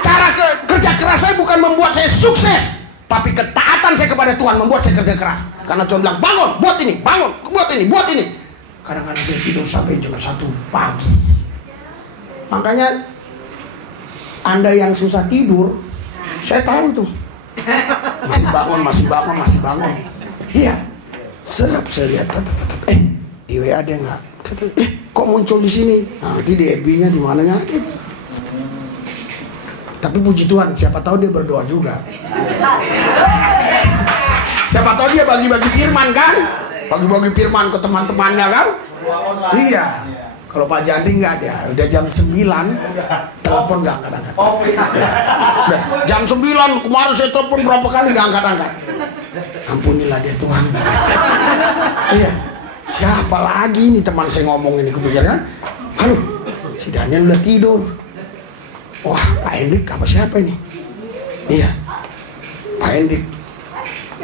Cara kerja keras saya bukan membuat saya sukses, tapi ketaatan saya kepada Tuhan membuat saya kerja keras. Karena Tuhan bilang, bangun, buat ini, bangun, buat ini, buat ini. Kadang-kadang saya tidur sampai jam 1 pagi. Makanya Anda yang susah tidur, saya tahu tuh. Masih bangun. Iya. Serap saya lihat. Di WA dia nggak. Kok muncul di sini? Nanti di FB-nya di mananya gitu. Tapi puji Tuhan, siapa tahu dia berdoa juga. Siapa tahu dia bagi-bagi firman kan? Bagi-bagi firman ke teman-temannya kan? Iya. Kalau Pak Jandi nggak ada, udah jam 9, telepon nggak angkat-angkat. Udah, jam 9 kemarin saya telepon berapa kali nggak angkat-angkat. Ampunilah dia Tuhan. Iya. Siapa lagi nih teman saya ngomong ini kepikiran? Halo, si Daniel udah tidur. Wah, Pak Hendrik apa siapa ini? Iya, Pak Hendrik.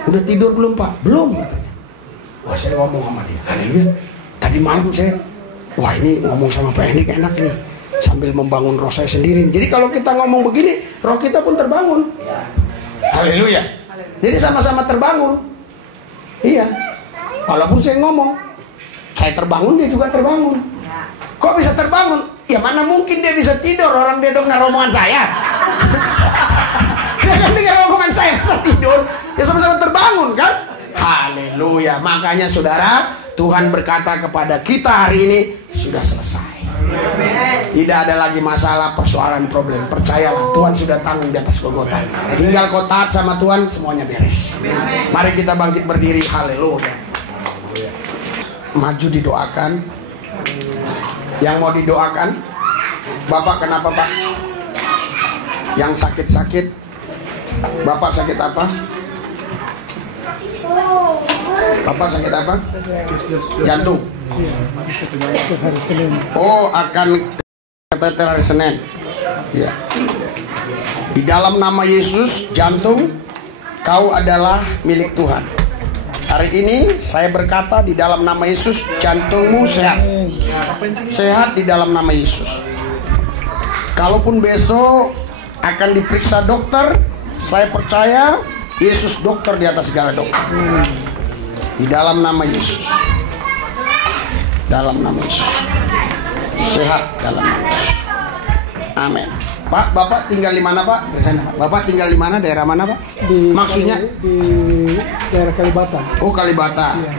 Udah tidur belum Pak? Belum katanya. Wah, saya ngomong sama dia. Haleluya. Tadi malam saya, wah ini ngomong sama Pak Hendrik enak nih. Sambil membangun roh saya sendiri. Jadi kalau kita ngomong begini, roh kita pun terbangun. Haleluya. Jadi sama-sama terbangun. Iya. Walaupun saya ngomong, saya terbangun, dia juga terbangun. Kok bisa terbangun? Ya mana mungkin dia bisa tidur, orang dia dengar omongan saya. Dia kan dengar omongan saya bisa tidur. Ya sama-sama terbangun kan? Haleluya. Makanya saudara, Tuhan berkata kepada kita hari ini, sudah selesai. Tidak ada lagi masalah, persoalan, problem. Percayalah, Tuhan sudah tanggung di atas Golgota. Tinggal kau taat sama Tuhan, semuanya beres. Mari kita bangkit berdiri. Haleluya. Maju didoakan. Yang mau didoakan, Bapak kenapa Pak? Yang sakit-sakit, Bapak sakit apa? Bapak sakit apa? Jantung. Oh, akan kateter hari Senin. Ya. Di dalam nama Yesus, jantung, kau adalah milik Tuhan. Hari ini saya berkata di dalam nama Yesus, jantungmu sehat. Sehat di dalam nama Yesus. Kalaupun besok akan diperiksa dokter, saya percaya Yesus dokter di atas segala dokter. Di dalam nama Yesus. Dalam nama Yesus. Sehat dalam nama Yesus. Amin. Pak, Bapak tinggal di mana Pak? Bapak tinggal di mana? Daerah mana Pak? Maksudnya? Di daerah Kalibata. Oh, Kalibata. Iya.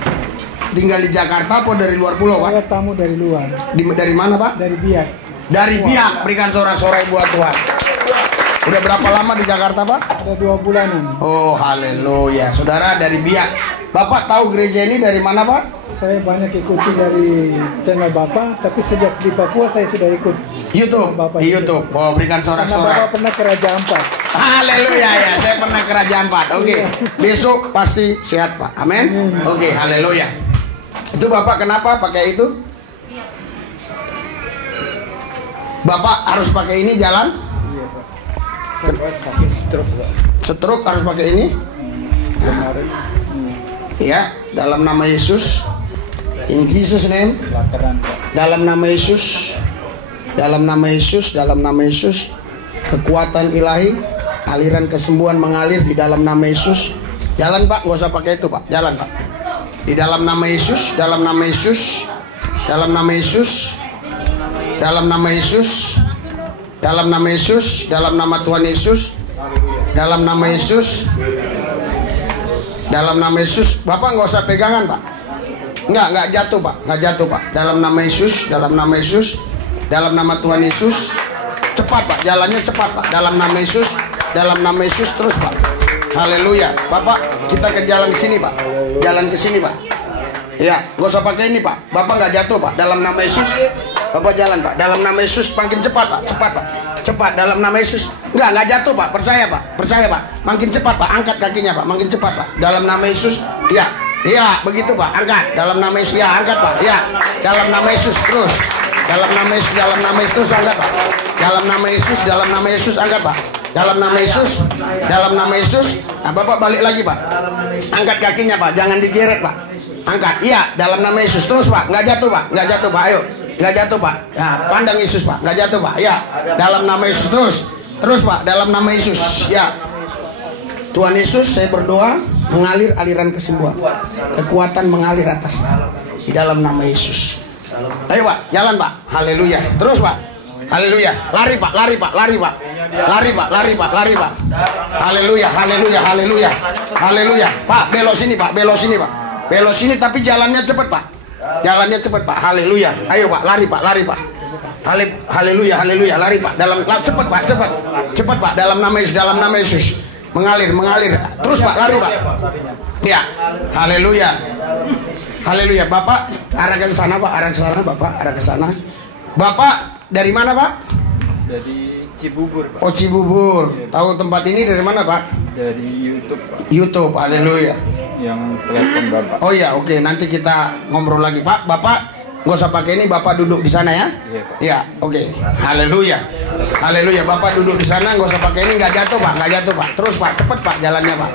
Tinggal di Jakarta atau dari luar pulau Pak? Saya tamu dari luar. Dari mana Pak? Dari Biak. Dari Biak. Berikan sorak-sorai buat Tuhan. Udah berapa lama di Jakarta Pak? Ada 2 bulanan. Oh, haleluya. Saudara dari Biak. Bapak tahu gereja ini dari mana Pak? Saya banyak ikuti dari channel Bapak, tapi sejak di Papua saya sudah ikut YouTube. Di YouTube. Oh, berikan sorak-sorai. Bapak pernah ke Raja Ampat. Haleluya ya, saya pernah ke Raja Ampat. Oke. Besok pasti sehat Pak. Amin. Oke, haleluya. Itu Bapak kenapa pakai itu? Bapak harus pakai ini jalan? Iya Pak. Saya sakit stroke Pak. Stroke harus pakai ini? Kemarin. Ya, dalam nama Yesus. In Jesus name. Dalam nama Yesus. Dalam nama Yesus, dalam nama Yesus. Kekuatan ilahi, aliran kesembuhan mengalir di dalam nama Yesus. Jalan Pak, nggak usah pakai itu Pak. Jalan Pak. Di dalam nama Yesus, dalam nama Yesus, dalam nama Yesus, dalam nama Yesus, dalam nama Yesus, dalam nama Tuhan Yesus, dalam nama Yesus, dalam nama Yesus. Bapak nggak usah pegangan Pak. Enggak jatuh Pak, enggak jatuh Pak. Dalam nama Yesus, dalam nama Yesus, dalam nama Tuhan Yesus. Cepat Pak, jalannya cepat Pak. Dalam nama Yesus, dalam nama Yesus terus Pak. Haleluya. Bapak, kita ke jalan ke sini Pak. Jalan ke sini Pak. Ya, gak usah pakai ini Pak. Bapak nggak jatuh Pak. Dalam nama Yesus, Bapak jalan Pak. Dalam nama Yesus, makin cepat Pak. Cepat Pak. Cepat dalam nama Yesus. Nggak jatuh Pak. Percaya Pak. Percaya Pak. Makin cepat Pak. Angkat kakinya Pak. Makin cepat Pak. Dalam nama Yesus. Ya. Iya, begitu Pak. Angkat. Dalam nama Yesus. Ya, angkat Pak. Ya. Dalam nama Yesus terus. Dalam nama Yesus. Dalam nama Yesus terus angkat Pak. Dalam nama Yesus. Dalam nama Yesus angkat Pak. Dalam nama Yesus. Dalam nama Yesus. Nah, Bapak balik lagi Pak. Angkat kakinya Pak. Jangan digeret Pak. Angkat. Iya, dalam nama Yesus terus Pak. Nggak jatuh Pak. Nggak jatuh Pak. Ayo. Nggak jatuh Pak. Ya, pandang Yesus Pak. Nggak jatuh Pak. Ya. Dalam nama Yesus terus. Terus Pak. Dalam nama Yesus. Ya. Tuhan Yesus, saya berdoa mengalir aliran kesembuhan. Kekuatan mengalir atas. Di dalam nama Yesus. Ayo Pak. Jalan Pak. Haleluya. Terus Pak. Haleluya. Lari Pak. Lari Pak. Lari Pak. Lari Pak. Lari Pak. Lari Pak. Haleluya. Haleluya. Haleluya. Haleluya. Pak, belok sini Pak. Belok sini Pak. Belok sini tapi jalannya cepat Pak. Jalannya cepat Pak. Haleluya. Ayo Pak, lari Pak, lari Pak. Haleluya, haleluya, lari Pak. Cepat Pak, cepat. Cepat Pak, dalam nama Yesus, dalam nama Yesus. Mengalir, mengalir. Terus Pak, lari Pak. Ya. Haleluya. Haleluya. Bapak arah ke sana Pak, arah ke sana Bapak, arah ke sana. Bapak dari mana Pak? Dari Cibubur Pak. Oh, Cibubur. Tahu tempat ini dari mana Pak? Dari YouTube Pak. YouTube. Haleluya. Yang telepon Bapak. Oh iya, oke. Nanti kita ngobrol lagi Pak. Bapak nggak usah pakai ini, Bapak duduk di sana ya. Iya Pak. Ya, oke. Haleluya. Haleluya. Bapak duduk di sana, nggak usah pakai ini, nggak jatuh Pak, nggak jatuh Pak. Terus Pak, cepet Pak jalannya Pak.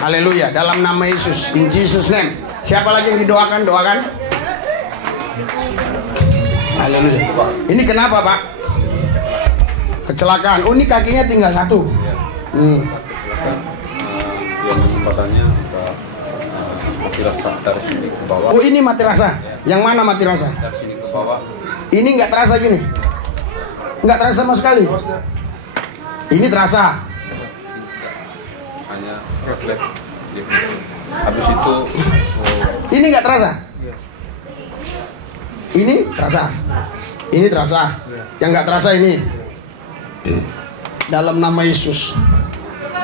Haleluya. Dalam nama Yesus, in Jesus name. Siapa lagi yang didoakan? Doakan. Haleluya. Ini kenapa Pak? Kecelakaan. Oh, ini kakinya tinggal satu. Yang badannya mati rasa dari sini ke bawah. Oh, ini mati rasa. Yang mana mati rasa? Dari sini ke bawah. Ini nggak terasa gini. Nggak terasa sama sekali. Ini terasa. Hanya refleks. Habis itu Ini nggak terasa. Ini terasa. Ini terasa. Yang nggak terasa ini. Dalam nama Yesus.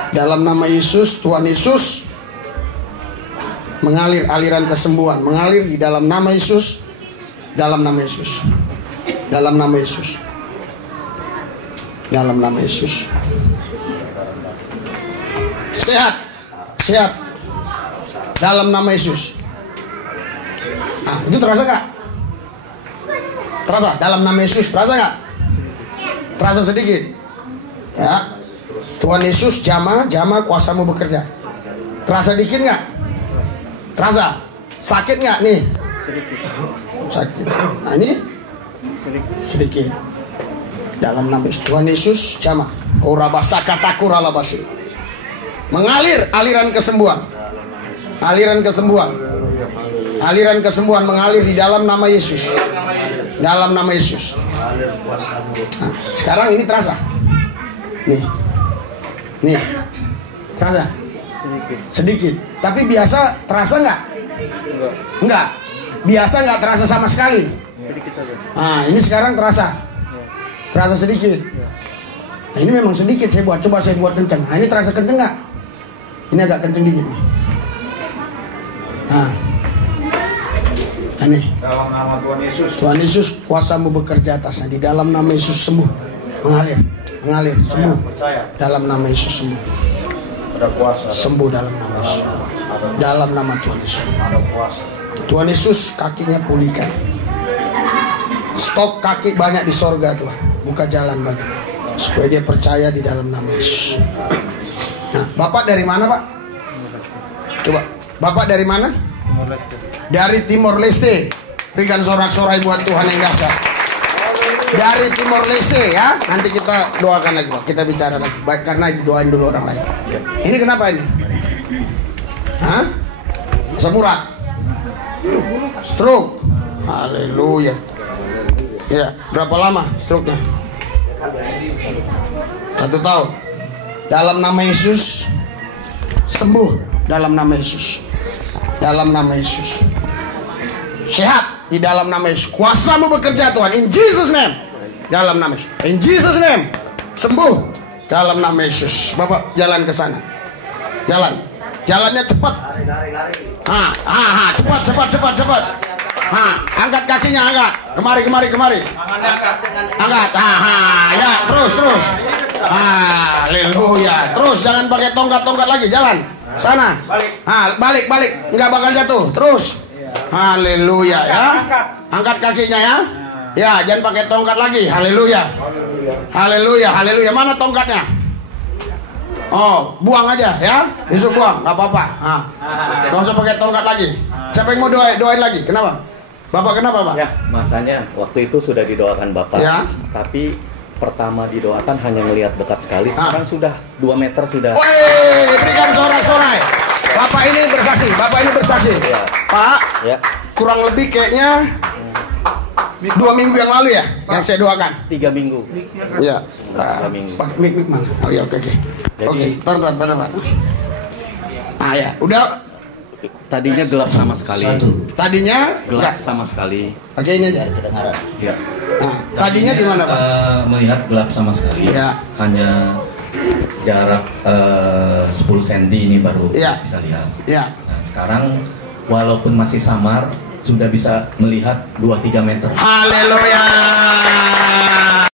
Dalam nama Yesus, Tuhan Yesus, mengalir aliran kesembuhan, mengalir di dalam nama Yesus. Dalam nama Yesus. Dalam nama Yesus. Dalam nama Yesus. Sehat. Sehat. Dalam nama Yesus. Nah, itu terasa gak? Terasa? Dalam nama Yesus, terasa gak? Terasa sedikit. Ya. Tuhan Yesus, jamah kuasamu bekerja. Terasa dikit gak? Terasa? Sakit gak nih? Sakit. Nah ini? Sedikit. Dalam nama Yesus. Tuhan Yesus, jamah. Kurabasakatakuralabasi. Mengalir aliran kesembuhan. Aliran kesembuhan. Aliran kesembuhan mengalir di dalam nama Yesus. Dalam nama Yesus. Nah, sekarang ini terasa. Nih. Nih. Terasa? Sedikit. Tapi biasa terasa nggak? Enggak. Biasa nggak terasa sama sekali. Nah, ini sekarang terasa. Terasa sedikit. Nah, ini memang sedikit saya buat. Coba saya buat kenceng. Nah, ini terasa kenceng nggak? Ini agak kenceng dikit nih. Nah. Ini. Dalam nama Tuhan Yesus. Tuhan Yesus, kuasamu bekerja atasnya. Di dalam nama Yesus sembuh. Mengalir. Mengalir. Sembuh. Dalam nama Yesus sembuh. Ada kuasa. Sembuh dalam nama Yesus. Dalam nama Tuhan Yesus. Ada kuasa. Tuhan Yesus, kakinya pulihkan. Stok kaki banyak di sorga Tuhan. Buka jalan baginya. Supaya dia percaya di dalam nama Yesus. Nah, Bapak dari mana Pak? Coba. Bapak dari mana? Dari Timor Leste. Berikan sorak-sorai buat Tuhan yang dahsyat. Dari Timor Leste ya. Nanti kita doakan lagi Pak. Kita bicara lagi. Baik, karena doain dulu orang lain. Ini kenapa ini? Hah? Asam urat. Stroke. Haleluya. Ya, berapa lama stroke-nya? 1 tahun. Dalam nama Yesus sembuh. Dalam nama Yesus. Dalam nama Yesus. sehat di dalam nama Yesus. Kuasamu bekerja Tuhan, in Jesus name. Dalam nama Yesus, in Jesus name. Sembuh dalam nama Yesus. Bapak jalan ke sana. Jalannya cepat. Cepat. Angkat kakinya, angkat. Kemari. Angkat. Ya, terus. Haleluya. Terus jangan pakai tongkat lagi, jalan. Sana. Balik. Enggak bakal jatuh. Terus. Haleluya ya. Angkat kakinya ya. Ya, jangan pakai tongkat lagi. Haleluya. Mana tongkatnya? Oh, buang aja ya. Yesus buang, nggak apa-apa. Nggak usah pakai tongkat lagi. Siapa yang mau doain lagi? Kenapa? Bapak kenapa, Pak? Ya, makanya waktu itu sudah didoakan Bapak. Ya. Tapi pertama didoakan hanya melihat dekat sekali. Sekarang sudah 2 meter sudah. Woi, berikan sorak-sorai. Bapak ini bersaksi. Ya. Pak, ya. Kurang lebih kayaknya 2 minggu yang lalu ya, yang saya doakan. 3 minggu. Ya. 3 minggu. Pakai mik mana? Oh ya, oke. Oke, tar, Pak. Ya, udah. Tadinya gelap sama sekali. Tadinya gelap sama sekali. Oke, ini aja. Ya. Tadinya gimana, Pak? Melihat gelap sama sekali. Ya. Hanya jarak 10 cm ini baru bisa lihat. Ya. Nah, sekarang walaupun masih samar, sudah bisa melihat 2-3 meter. Haleluya.